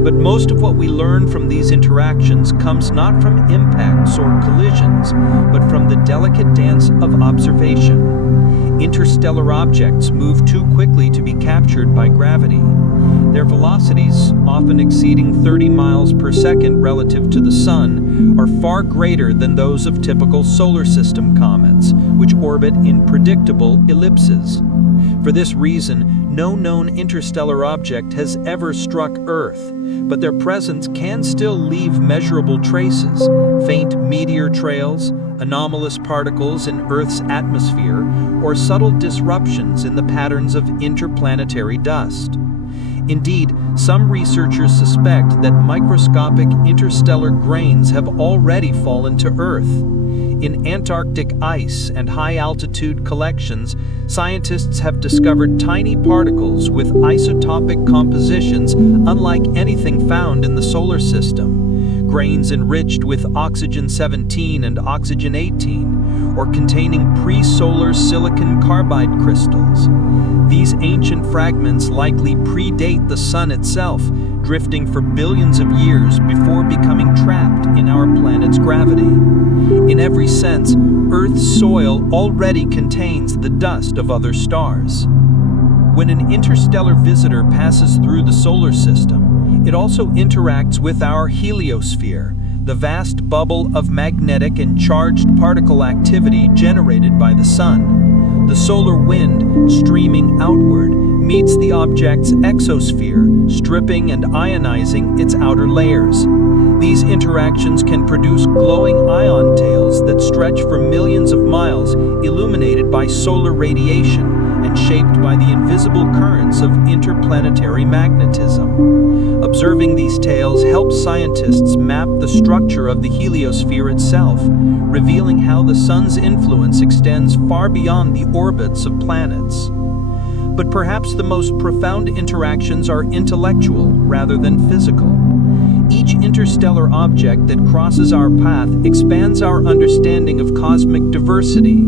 But most of what we learn from these interactions comes not from impacts or collisions, but from the delicate dance of observation. Interstellar objects move too quickly to be captured by gravity. Their velocities, often exceeding 30 miles per second relative to the Sun, are far greater than those of typical solar system comets, which orbit in predictable ellipses. For this reason, no known interstellar object has ever struck Earth, but their presence can still leave measurable traces, faint meteor trails, anomalous particles in Earth's atmosphere, or subtle disruptions in the patterns of interplanetary dust. Indeed, some researchers suspect that microscopic interstellar grains have already fallen to Earth. In Antarctic ice and high-altitude collections, scientists have discovered tiny particles with isotopic compositions unlike anything found in the solar system. Grains enriched with oxygen-17 and oxygen-18, or containing pre-solar silicon carbide crystals. These ancient fragments likely predate the Sun itself, drifting for billions of years before becoming trapped in our planet's gravity. In every sense, Earth's soil already contains the dust of other stars. When an interstellar visitor passes through the solar system, it also interacts with our heliosphere, the vast bubble of magnetic and charged particle activity generated by the Sun. The solar wind, streaming outward, meets the object's exosphere, stripping and ionizing its outer layers. These interactions can produce glowing ion tails that stretch for millions of miles, illuminated by solar radiation and shaped by the invisible currents of interplanetary magnetism. Observing these tails helps scientists map the structure of the heliosphere itself, revealing how the Sun's influence extends far beyond the orbits of planets. But perhaps the most profound interactions are intellectual rather than physical. Each interstellar object that crosses our path expands our understanding of cosmic diversity.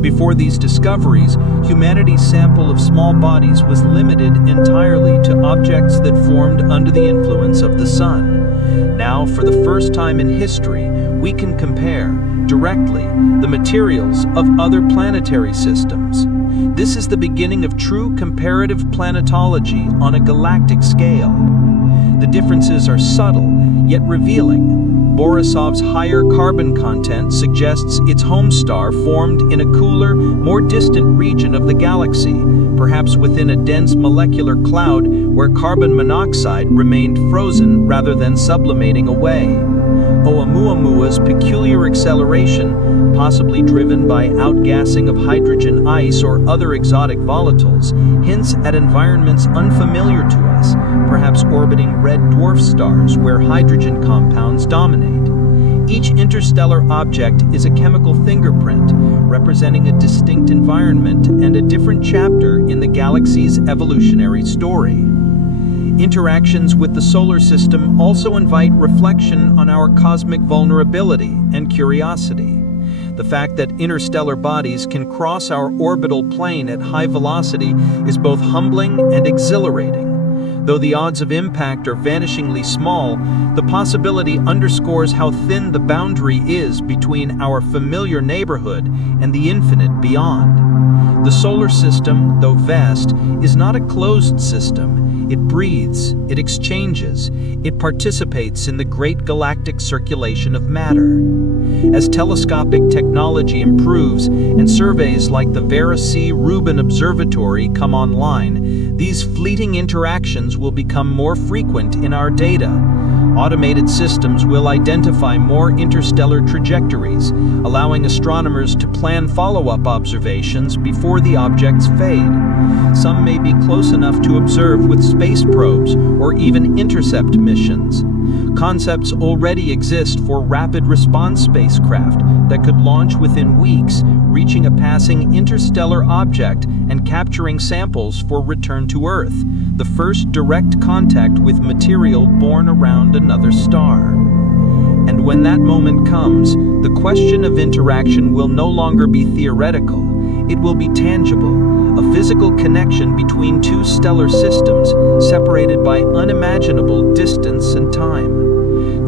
Before these discoveries, humanity's sample of small bodies was limited entirely to objects that formed under the influence of the Sun. Now, for the first time in history, we can compare, directly, the materials of other planetary systems. This is the beginning of true comparative planetology on a galactic scale. The differences are subtle, yet revealing. Borisov's higher carbon content suggests its home star formed in a cooler, more distant region of the galaxy, perhaps within a dense molecular cloud where carbon monoxide remained frozen rather than sublimating away. ʻOumuamua's peculiar acceleration, possibly driven by outgassing of hydrogen ice or other exotic volatiles, hints at environments unfamiliar to us, perhaps orbiting red dwarf stars where hydrogen compounds dominate. Each interstellar object is a chemical fingerprint, representing a distinct environment and a different chapter in the galaxy's evolutionary story. Interactions with the solar system also invite reflection on our cosmic vulnerability and curiosity. The fact that interstellar bodies can cross our orbital plane at high velocity is both humbling and exhilarating. Though the odds of impact are vanishingly small, the possibility underscores how thin the boundary is between our familiar neighborhood and the infinite beyond. The solar system, though vast, is not a closed system. It breathes, it exchanges, it participates in the great galactic circulation of matter. As telescopic technology improves and surveys like the Vera C. Rubin Observatory come online, these fleeting interactions will become more frequent in our data. Automated systems will identify more interstellar trajectories, allowing astronomers to plan follow-up observations before the objects fade. Some may be close enough to observe with space probes or even intercept missions. Concepts already exist for rapid response spacecraft that could launch within weeks, reaching a passing interstellar object and capturing samples for return to Earth, the first direct contact with material born around another star. And when that moment comes, the question of interaction will no longer be theoretical. It will be tangible, a physical connection between two stellar systems separated by unimaginable distance and time.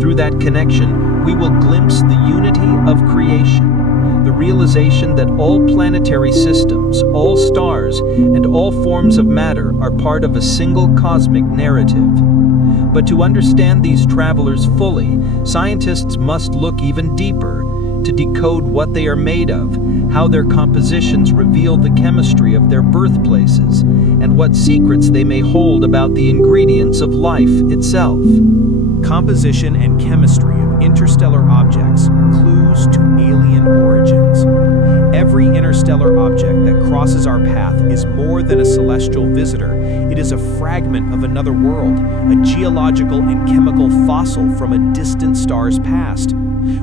Through that connection, we will glimpse the unity of creation, the realization that all planetary systems, all stars, and all forms of matter are part of a single cosmic narrative. But to understand these travelers fully, scientists must look even deeper, to decode what they are made of, how their compositions reveal the chemistry of their birthplaces, and what secrets they may hold about the ingredients of life itself. Composition and chemistry of interstellar objects, clues to alien origins. Every interstellar object that crosses our path is more than a celestial visitor. It is a fragment of another world, a geological and chemical fossil from a distant star's past.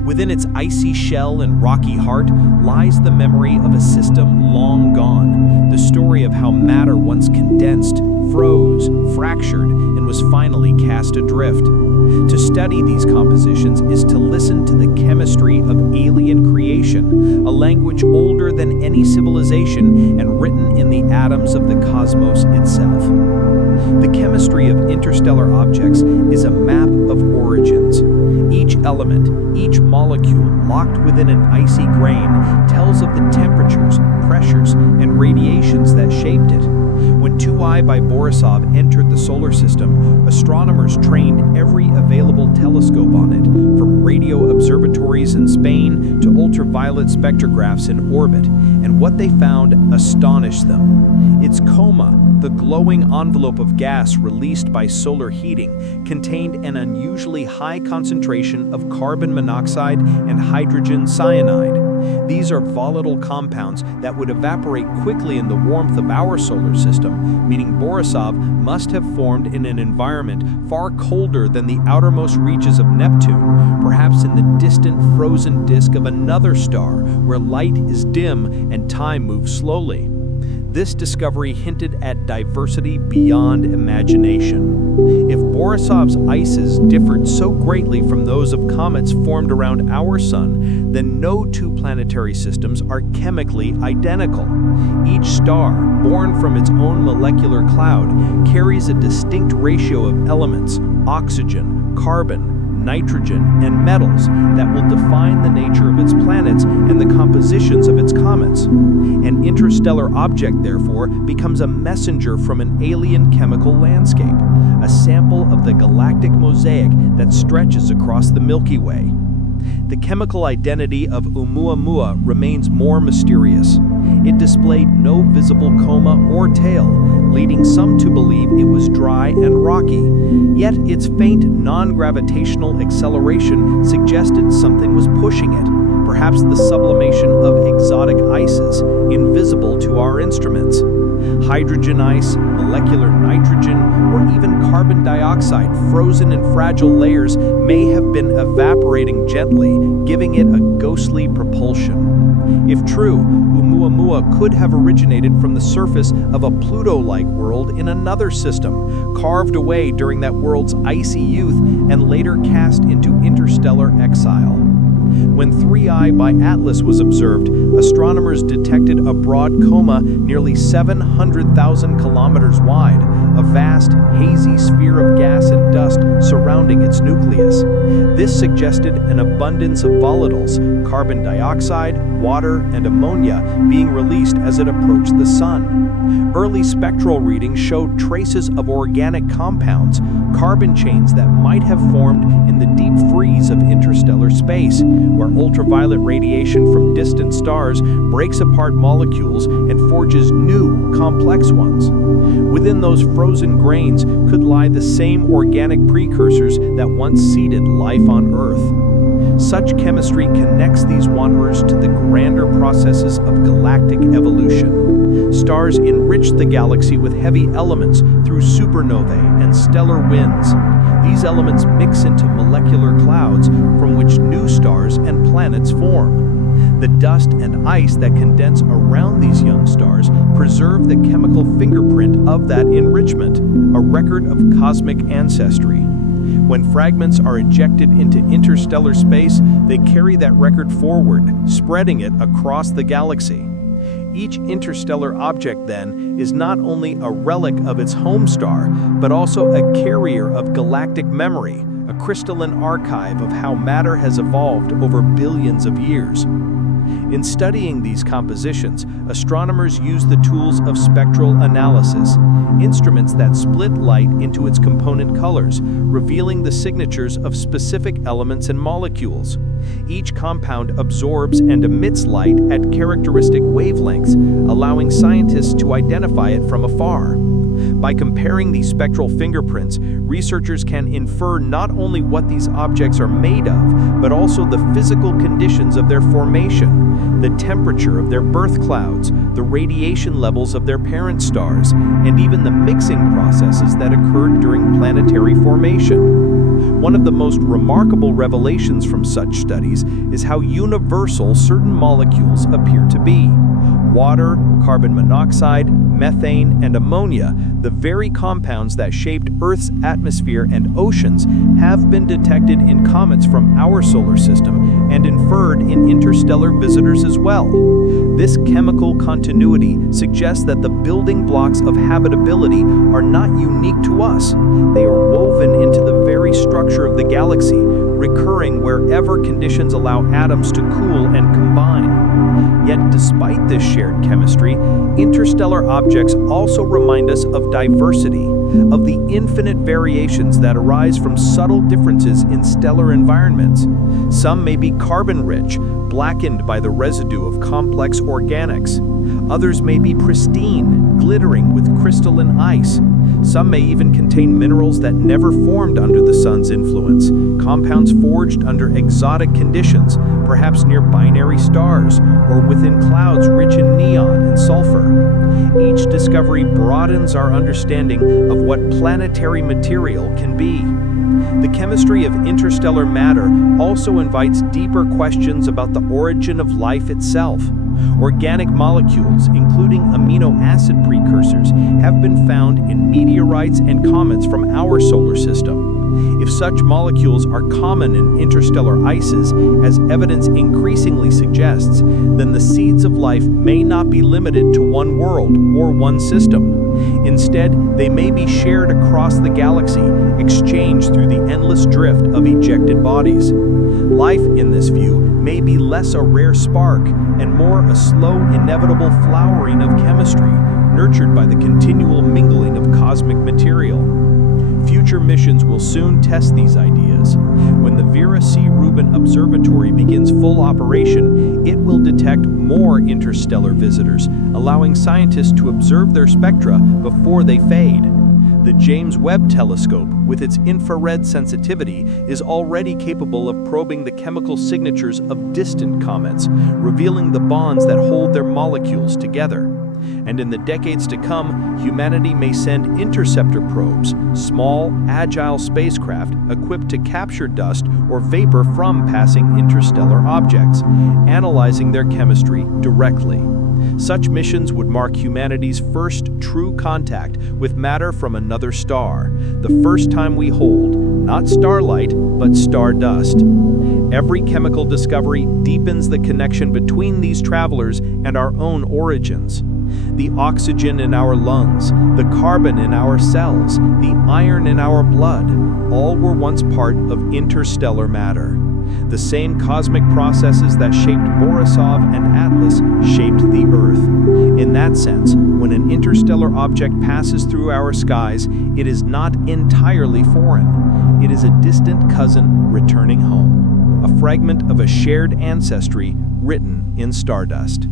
Within its icy shell and rocky heart lies the memory of a system long gone, the story of how matter once condensed, froze, fractured, and was finally cast adrift. To study these compositions is to listen to the chemistry of alien creation, a language older than any civilization and written in the atoms of the cosmos itself. The chemistry of interstellar objects is a map of origins. Each element, each molecule locked within an icy grain tells of the temperatures, pressures, and radiations that shaped it. When 2I by Borisov entered the solar system, astronomers trained every available telescope on it, from radio observatories in Spain to ultraviolet spectrographs in orbit, and what they found astonished them. Its coma, the glowing envelope of gas released by solar heating, contained an unusually high concentration of carbon monoxide and hydrogen cyanide. These are volatile compounds that would evaporate quickly in the warmth of our solar system, meaning Borisov must have formed in an environment far colder than the outermost reaches of Neptune, perhaps in the distant frozen disk of another star where light is dim and time moves slowly. This discovery hinted at diversity beyond imagination. If Borisov's ices differed so greatly from those of comets formed around our sun, then no two planetary systems are chemically identical. Each star, born from its own molecular cloud, carries a distinct ratio of elements, oxygen, carbon, nitrogen, and metals that will define the nature of its planets and the compositions of its comets. An interstellar object, therefore, becomes a messenger from an alien chemical landscape, a sample of the galactic mosaic that stretches across the Milky Way. The chemical identity of ʻOumuamua remains more mysterious. It displayed no visible coma or tail, leading some to believe it was dry and rocky. Yet its faint non-gravitational acceleration suggested something was pushing it, perhaps the sublimation of exotic ices, invisible to our instruments. Hydrogen ice, molecular nitrogen, or even carbon dioxide frozen in fragile layers may have been evaporating gently, giving it a ghostly propulsion. If true, ʻOumuamua could have originated from the surface of a Pluto-like world in another system, carved away during that world's icy youth and later cast into interstellar exile. When 3I by Atlas was observed, astronomers detected a broad coma nearly 700,000 kilometers wide, a vast, hazy sphere of gas and dust surrounding its nucleus. This suggested an abundance of volatiles, carbon dioxide, water, and ammonia being released as it approached the sun. Early spectral readings showed traces of organic compounds, carbon chains that might have formed in the deep freeze of interstellar space, where ultraviolet radiation from distant stars breaks apart molecules and forges new, complex ones. Within those frozen grains could lie the same organic precursors that once seeded life on Earth. Such chemistry connects these wanderers to the grander processes of galactic evolution. Stars enrich the galaxy with heavy elements through supernovae and stellar winds. These elements mix into molecular clouds from which new stars and planets form. The dust and ice that condense around these young stars preserve the chemical fingerprint of that enrichment, a record of cosmic ancestry. When fragments are ejected into interstellar space, they carry that record forward, spreading it across the galaxy. Each interstellar object, then, is not only a relic of its home star, but also a carrier of galactic memory, a crystalline archive of how matter has evolved over billions of years. In studying these compositions, astronomers use the tools of spectral analysis, instruments that split light into its component colors, revealing the signatures of specific elements and molecules. Each compound absorbs and emits light at characteristic wavelengths, allowing scientists to identify it from afar. By comparing these spectral fingerprints, researchers can infer not only what these objects are made of, but also the physical conditions of their formation, the temperature of their birth clouds, the radiation levels of their parent stars, and even the mixing processes that occurred during planetary formation. One of the most remarkable revelations from such studies is how universal certain molecules appear to be. Water, carbon monoxide, methane, and ammonia, the very compounds that shaped Earth's atmosphere and oceans, have been detected in comets from our solar system and inferred in interstellar visitors as well. This chemical continuity suggests that the building blocks of habitability are not unique to us. They are woven into the very structure of the galaxy, recurring wherever conditions allow atoms to cool and combine. Yet, despite this shared chemistry, interstellar objects also remind us of diversity, of the infinite variations that arise from subtle differences in stellar environments. Some may be carbon-rich, blackened by the residue of complex organics. Others may be pristine, glittering with crystalline ice. Some may even contain minerals that never formed under the sun's influence, compounds forged under exotic conditions, perhaps near binary stars or within clouds rich in neon and sulfur. Each discovery broadens our understanding of what planetary material can be. The chemistry of interstellar matter also invites deeper questions about the origin of life itself. Organic molecules, including amino acid precursors, have been found in meteorites and comets from our solar system. If such molecules are common in interstellar ices, as evidence increasingly suggests, then the seeds of life may not be limited to one world or one system. Instead, they may be shared across the galaxy, exchanged through the endless drift of ejected bodies. Life, in this view, may be less a rare spark and more a slow, inevitable flowering of chemistry, nurtured by the continual mingling of cosmic material. Future missions will soon test these ideas. When the Vera C. Rubin Observatory begins full operation, it will detect more interstellar visitors, allowing scientists to observe their spectra before they fade. The James Webb Telescope, with its infrared sensitivity, is already capable of probing the chemical signatures of distant comets, revealing the bonds that hold their molecules together. And in the decades to come, humanity may send interceptor probes, small, agile spacecraft equipped to capture dust or vapor from passing interstellar objects, analyzing their chemistry directly. Such missions would mark humanity's first true contact with matter from another star, the first time we hold, not starlight, but stardust. Every chemical discovery deepens the connection between these travelers and our own origins. The oxygen in our lungs, the carbon in our cells, the iron in our blood, all were once part of interstellar matter. The same cosmic processes that shaped Borisov and Atlas shaped the Earth. In that sense, when an interstellar object passes through our skies, it is not entirely foreign. It is a distant cousin returning home, a fragment of a shared ancestry written in stardust.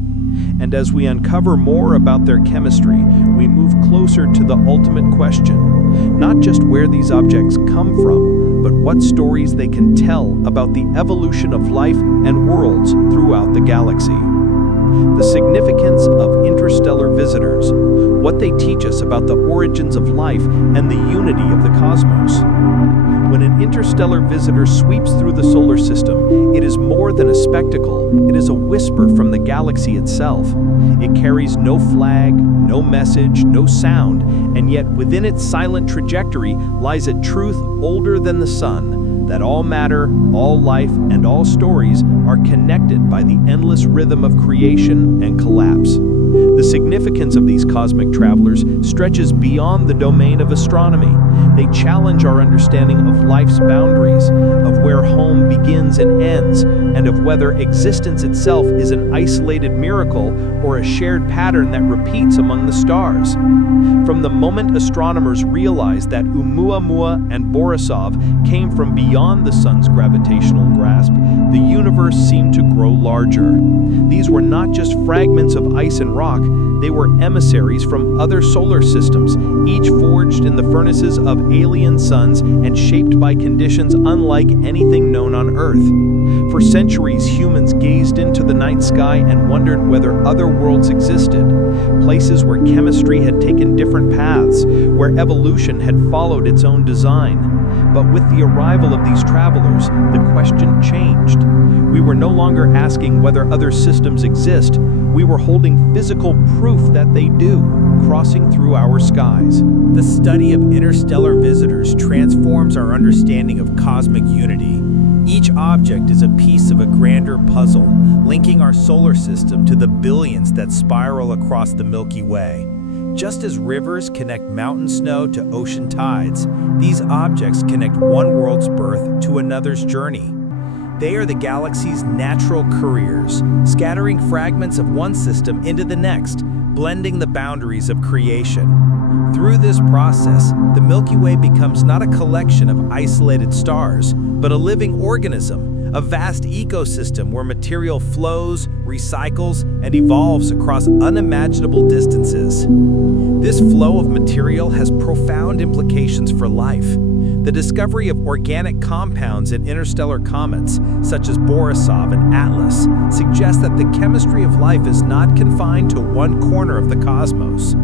And as we uncover more about their chemistry, we move closer to the ultimate question, not just where these objects come from, but what stories they can tell about the evolution of life and worlds throughout the galaxy. The significance of interstellar visitors, what they teach us about the origins of life and the unity of the cosmos. When an interstellar visitor sweeps through the solar system, it is more than a spectacle, it is a whisper from the galaxy itself. It carries no flag, no message, no sound, and yet within its silent trajectory lies a truth older than the sun, that all matter, all life, and all stories are connected by the endless rhythm of creation and collapse. The significance of these cosmic travelers stretches beyond the domain of astronomy. They challenge our understanding of life's boundaries, of where home begins and ends, and of whether existence itself is an isolated miracle or a shared pattern that repeats among the stars. From the moment astronomers realized that ʻOumuamua and Borisov came from beyond the sun's gravitational grasp, the universe seemed to grow larger. These were not just fragments of ice and rock, they were emissaries from other solar systems, each forged in the furnaces of alien suns and shaped by conditions unlike anything known on Earth. For centuries, humans gazed into the night sky and wondered whether other worlds existed, places where chemistry had taken different paths, where evolution had followed its own design. But with the arrival of these travelers, the question changed. We were no longer asking whether other systems exist, we were holding physical proof that they do, crossing through our skies. The study of interstellar visitors transforms our understanding of cosmic unity. Each object is a piece of a grander puzzle, linking our solar system to the billions that spiral across the Milky Way. Just as rivers connect mountain snow to ocean tides, these objects connect one world's birth to another's journey. They are the galaxy's natural couriers, scattering fragments of one system into the next, blending the boundaries of creation. Through this process, the Milky Way becomes not a collection of isolated stars, but a living organism, a vast ecosystem where material flows, recycles, and evolves across unimaginable distances. This flow of material has profound implications for life. The discovery of organic compounds in interstellar comets, such as Borisov and Atlas, suggests that the chemistry of life is not confined to one corner of the cosmos.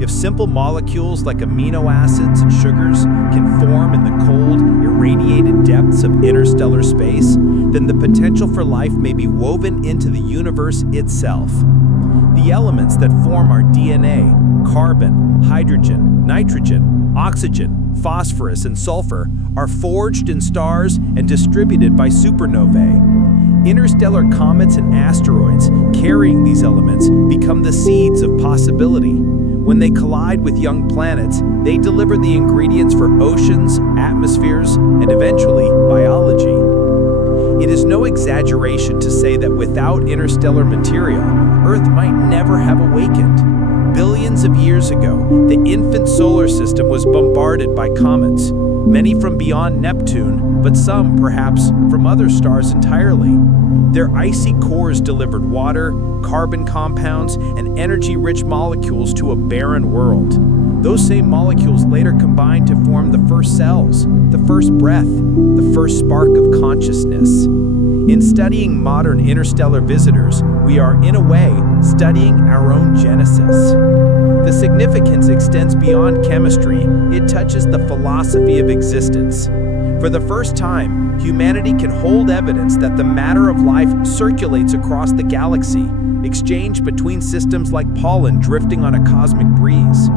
If simple molecules like amino acids and sugars can form in the cold, irradiated depths of interstellar space, then the potential for life may be woven into the universe itself. The elements that form our DNA, carbon, hydrogen, nitrogen, oxygen, phosphorus, and sulfur, are forged in stars and distributed by supernovae. Interstellar comets and asteroids carrying these elements become the seeds of possibility. When they collide with young planets, they deliver the ingredients for oceans, atmospheres, and eventually biology. It is no exaggeration to say that without interstellar material, Earth might never have awakened. Billions of years ago, the infant solar system was bombarded by comets, many from beyond Neptune, but some, perhaps, from other stars entirely. Their icy cores delivered water, carbon compounds, and energy-rich molecules to a barren world. Those same molecules later combined to form the first cells, the first breath, the first spark of consciousness. In studying modern interstellar visitors, we are, in a way, studying our own genesis. The significance extends beyond chemistry. It touches the philosophy of existence. For the first time, humanity can hold evidence that the matter of life circulates across the galaxy, exchanged between systems like pollen drifting on a cosmic breeze.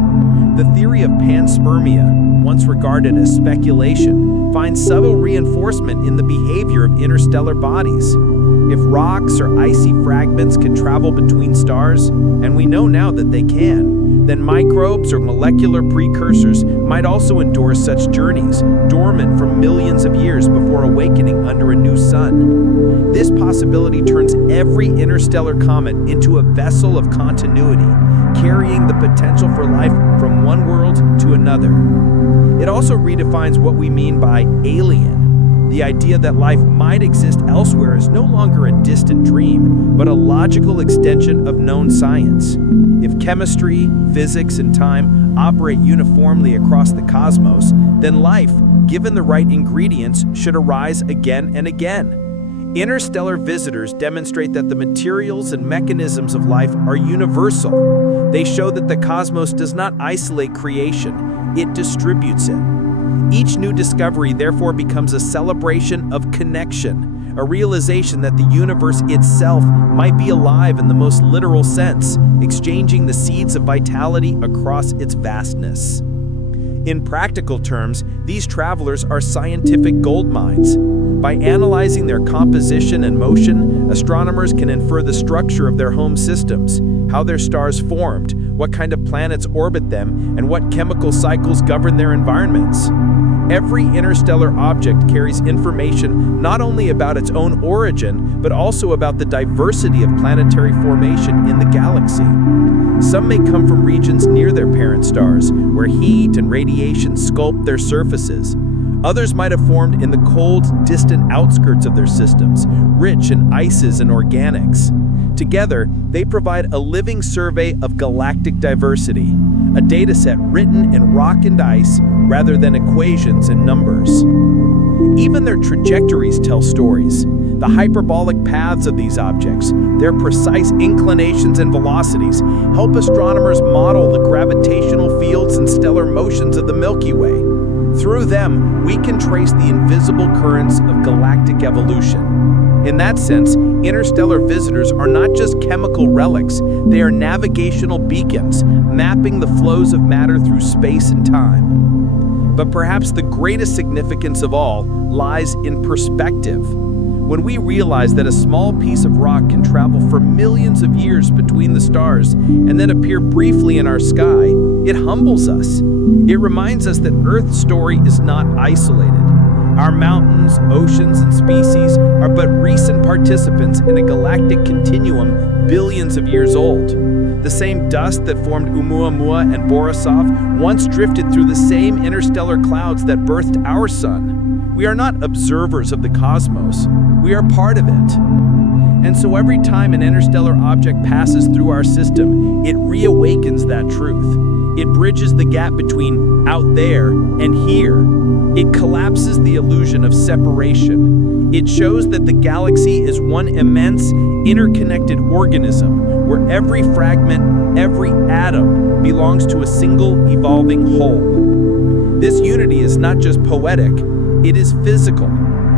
The theory of panspermia, once regarded as speculation, finds subtle reinforcement in the behavior of interstellar bodies. If rocks or icy fragments can travel between stars, and we know now that they can, then microbes or molecular precursors might also endure such journeys, dormant for millions of years before awakening under a new sun. This possibility turns every interstellar comet into a vessel of continuity, carrying the potential for life from one world to another. It also redefines what we mean by alien. The idea that life might exist elsewhere is no longer a distant dream, but a logical extension of known science. If chemistry, physics, and time operate uniformly across the cosmos, then life, given the right ingredients, should arise again and again. Interstellar visitors demonstrate that the materials and mechanisms of life are universal. They show that the cosmos does not isolate creation, it distributes it. Each new discovery therefore becomes a celebration of connection, a realization that the universe itself might be alive in the most literal sense, exchanging the seeds of vitality across its vastness. In practical terms, these travelers are scientific gold mines. By analyzing their composition and motion, astronomers can infer the structure of their home systems, how their stars formed, what kind of planets orbit them, and what chemical cycles govern their environments. Every interstellar object carries information not only about its own origin, but also about the diversity of planetary formation in the galaxy. Some may come from regions near their parent stars, where heat and radiation sculpt their surfaces. Others might have formed in the cold, distant outskirts of their systems, rich in ices and organics. Together, they provide a living survey of galactic diversity, a dataset written in rock and ice rather than equations and numbers. Even their trajectories tell stories. The hyperbolic paths of these objects, their precise inclinations and velocities, help astronomers model the gravitational fields and stellar motions of the Milky Way. Through them, we can trace the invisible currents of galactic evolution. In that sense, interstellar visitors are not just chemical relics, they are navigational beacons, mapping the flows of matter through space and time. But perhaps the greatest significance of all lies in perspective. When we realize that a small piece of rock can travel for millions of years between the stars and then appear briefly in our sky, it humbles us. It reminds us that Earth's story is not isolated. Our mountains, oceans, and species are but recent participants in a galactic continuum billions of years old. The same dust that formed ʻOumuamua and Borisov once drifted through the same interstellar clouds that birthed our sun. We are not observers of the cosmos, we are part of it. And so every time an interstellar object passes through our system, it reawakens that truth. It bridges the gap between out there and here. It collapses the illusion of separation. It shows that the galaxy is one immense, interconnected organism, where every fragment, every atom, belongs to a single evolving whole. This unity is not just poetic, it is physical.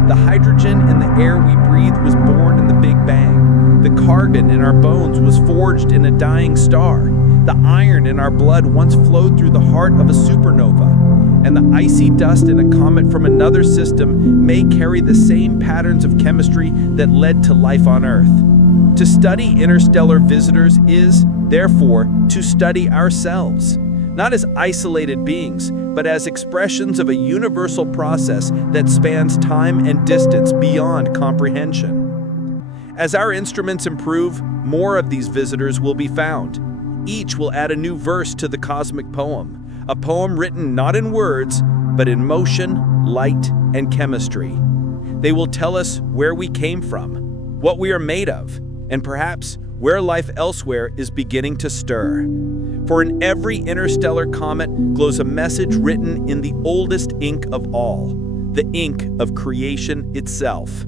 The hydrogen in the air we breathe was born in the Big Bang. The carbon in our bones was forged in a dying star. The iron in our blood once flowed through the heart of a supernova. And the icy dust in a comet from another system may carry the same patterns of chemistry that led to life on Earth. To study interstellar visitors is, therefore, to study ourselves, not as isolated beings, but as expressions of a universal process that spans time and distance beyond comprehension. As our instruments improve, more of these visitors will be found. Each will add a new verse to the cosmic poem, a poem written not in words, but in motion, light, and chemistry. They will tell us where we came from, what we are made of, and perhaps where life elsewhere is beginning to stir. For in every interstellar comet glows a message written in the oldest ink of all, the ink of creation itself.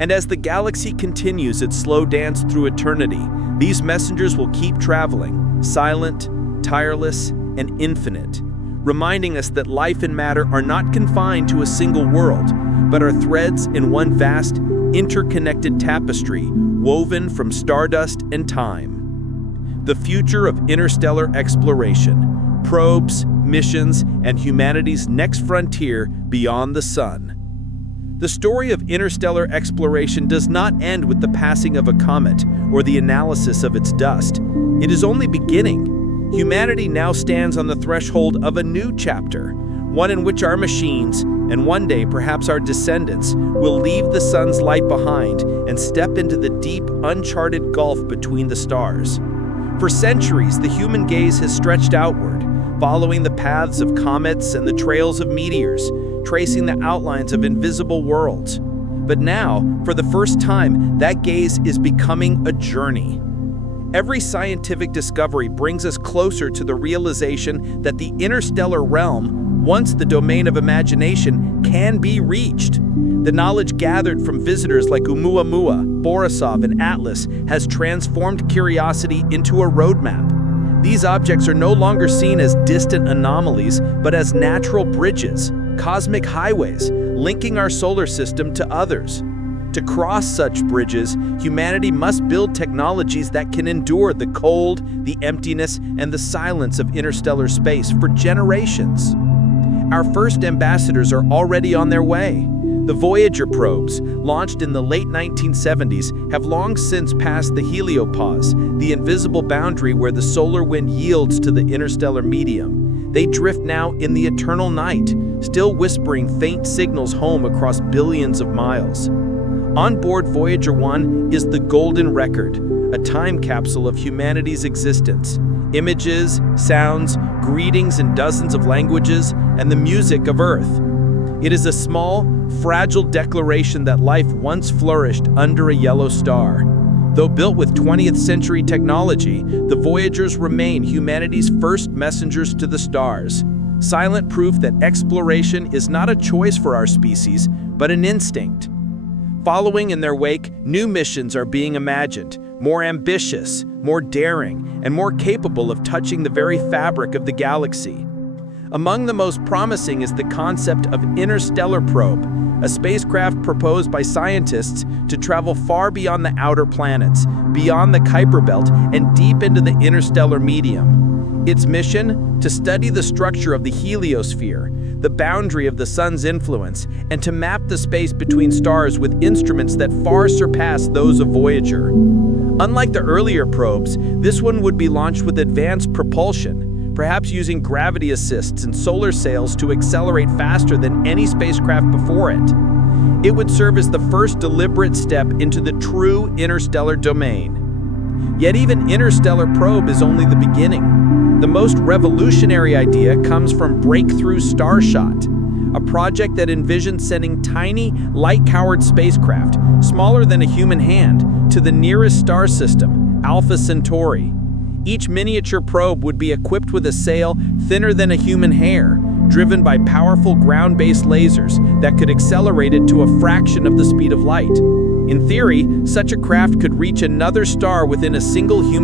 And as the galaxy continues its slow dance through eternity, these messengers will keep traveling, silent, tireless, and infinite, reminding us that life and matter are not confined to a single world, but are threads in one vast, interconnected tapestry woven from stardust and time. The future of interstellar exploration, probes, missions, and humanity's next frontier beyond the sun. The story of interstellar exploration does not end with the passing of a comet or the analysis of its dust. It is only beginning. Humanity now stands on the threshold of a new chapter, one in which our machines, and one day perhaps our descendants, will leave the sun's light behind and step into the deep, uncharted gulf between the stars. For centuries, the human gaze has stretched outward, following the paths of comets and the trails of meteors, tracing the outlines of invisible worlds. But now, for the first time, that gaze is becoming a journey. Every scientific discovery brings us closer to the realization that the interstellar realm, once the domain of imagination, can be reached. The knowledge gathered from visitors like ʻOumuamua, Borisov, and Atlas has transformed curiosity into a roadmap. These objects are no longer seen as distant anomalies, but as natural bridges, cosmic highways, linking our solar system to others. To cross such bridges, humanity must build technologies that can endure the cold, the emptiness, and the silence of interstellar space for generations. Our first ambassadors are already on their way. The Voyager probes, launched in the late 1970s, have long since passed the heliopause, the invisible boundary where the solar wind yields to the interstellar medium. They drift now in the eternal night, still whispering faint signals home across billions of miles. On board Voyager 1 is the Golden Record, a time capsule of humanity's existence. Images, sounds, greetings in dozens of languages, and the music of Earth. It is a small, fragile declaration that life once flourished under a yellow star. Though built with 20th century technology, the Voyagers remain humanity's first messengers to the stars. Silent proof that exploration is not a choice for our species, but an instinct. Following in their wake, new missions are being imagined, more ambitious, more daring, and more capable of touching the very fabric of the galaxy. Among the most promising is the concept of Interstellar Probe, a spacecraft proposed by scientists to travel far beyond the outer planets, beyond the Kuiper Belt, and deep into the interstellar medium. Its mission? To study the structure of the heliosphere, the boundary of the sun's influence, and to map the space between stars with instruments that far surpass those of Voyager. Unlike the earlier probes, this one would be launched with advanced propulsion, perhaps using gravity assists and solar sails to accelerate faster than any spacecraft before it. It would serve as the first deliberate step into the true interstellar domain. Yet even Interstellar Probe is only the beginning. The most revolutionary idea comes from Breakthrough Starshot, a project that envisions sending tiny, light-powered spacecraft, smaller than a human hand, to the nearest star system, Alpha Centauri. Each miniature probe would be equipped with a sail thinner than a human hair, driven by powerful ground-based lasers that could accelerate it to a fraction of the speed of light. In theory, such a craft could reach another star within a single human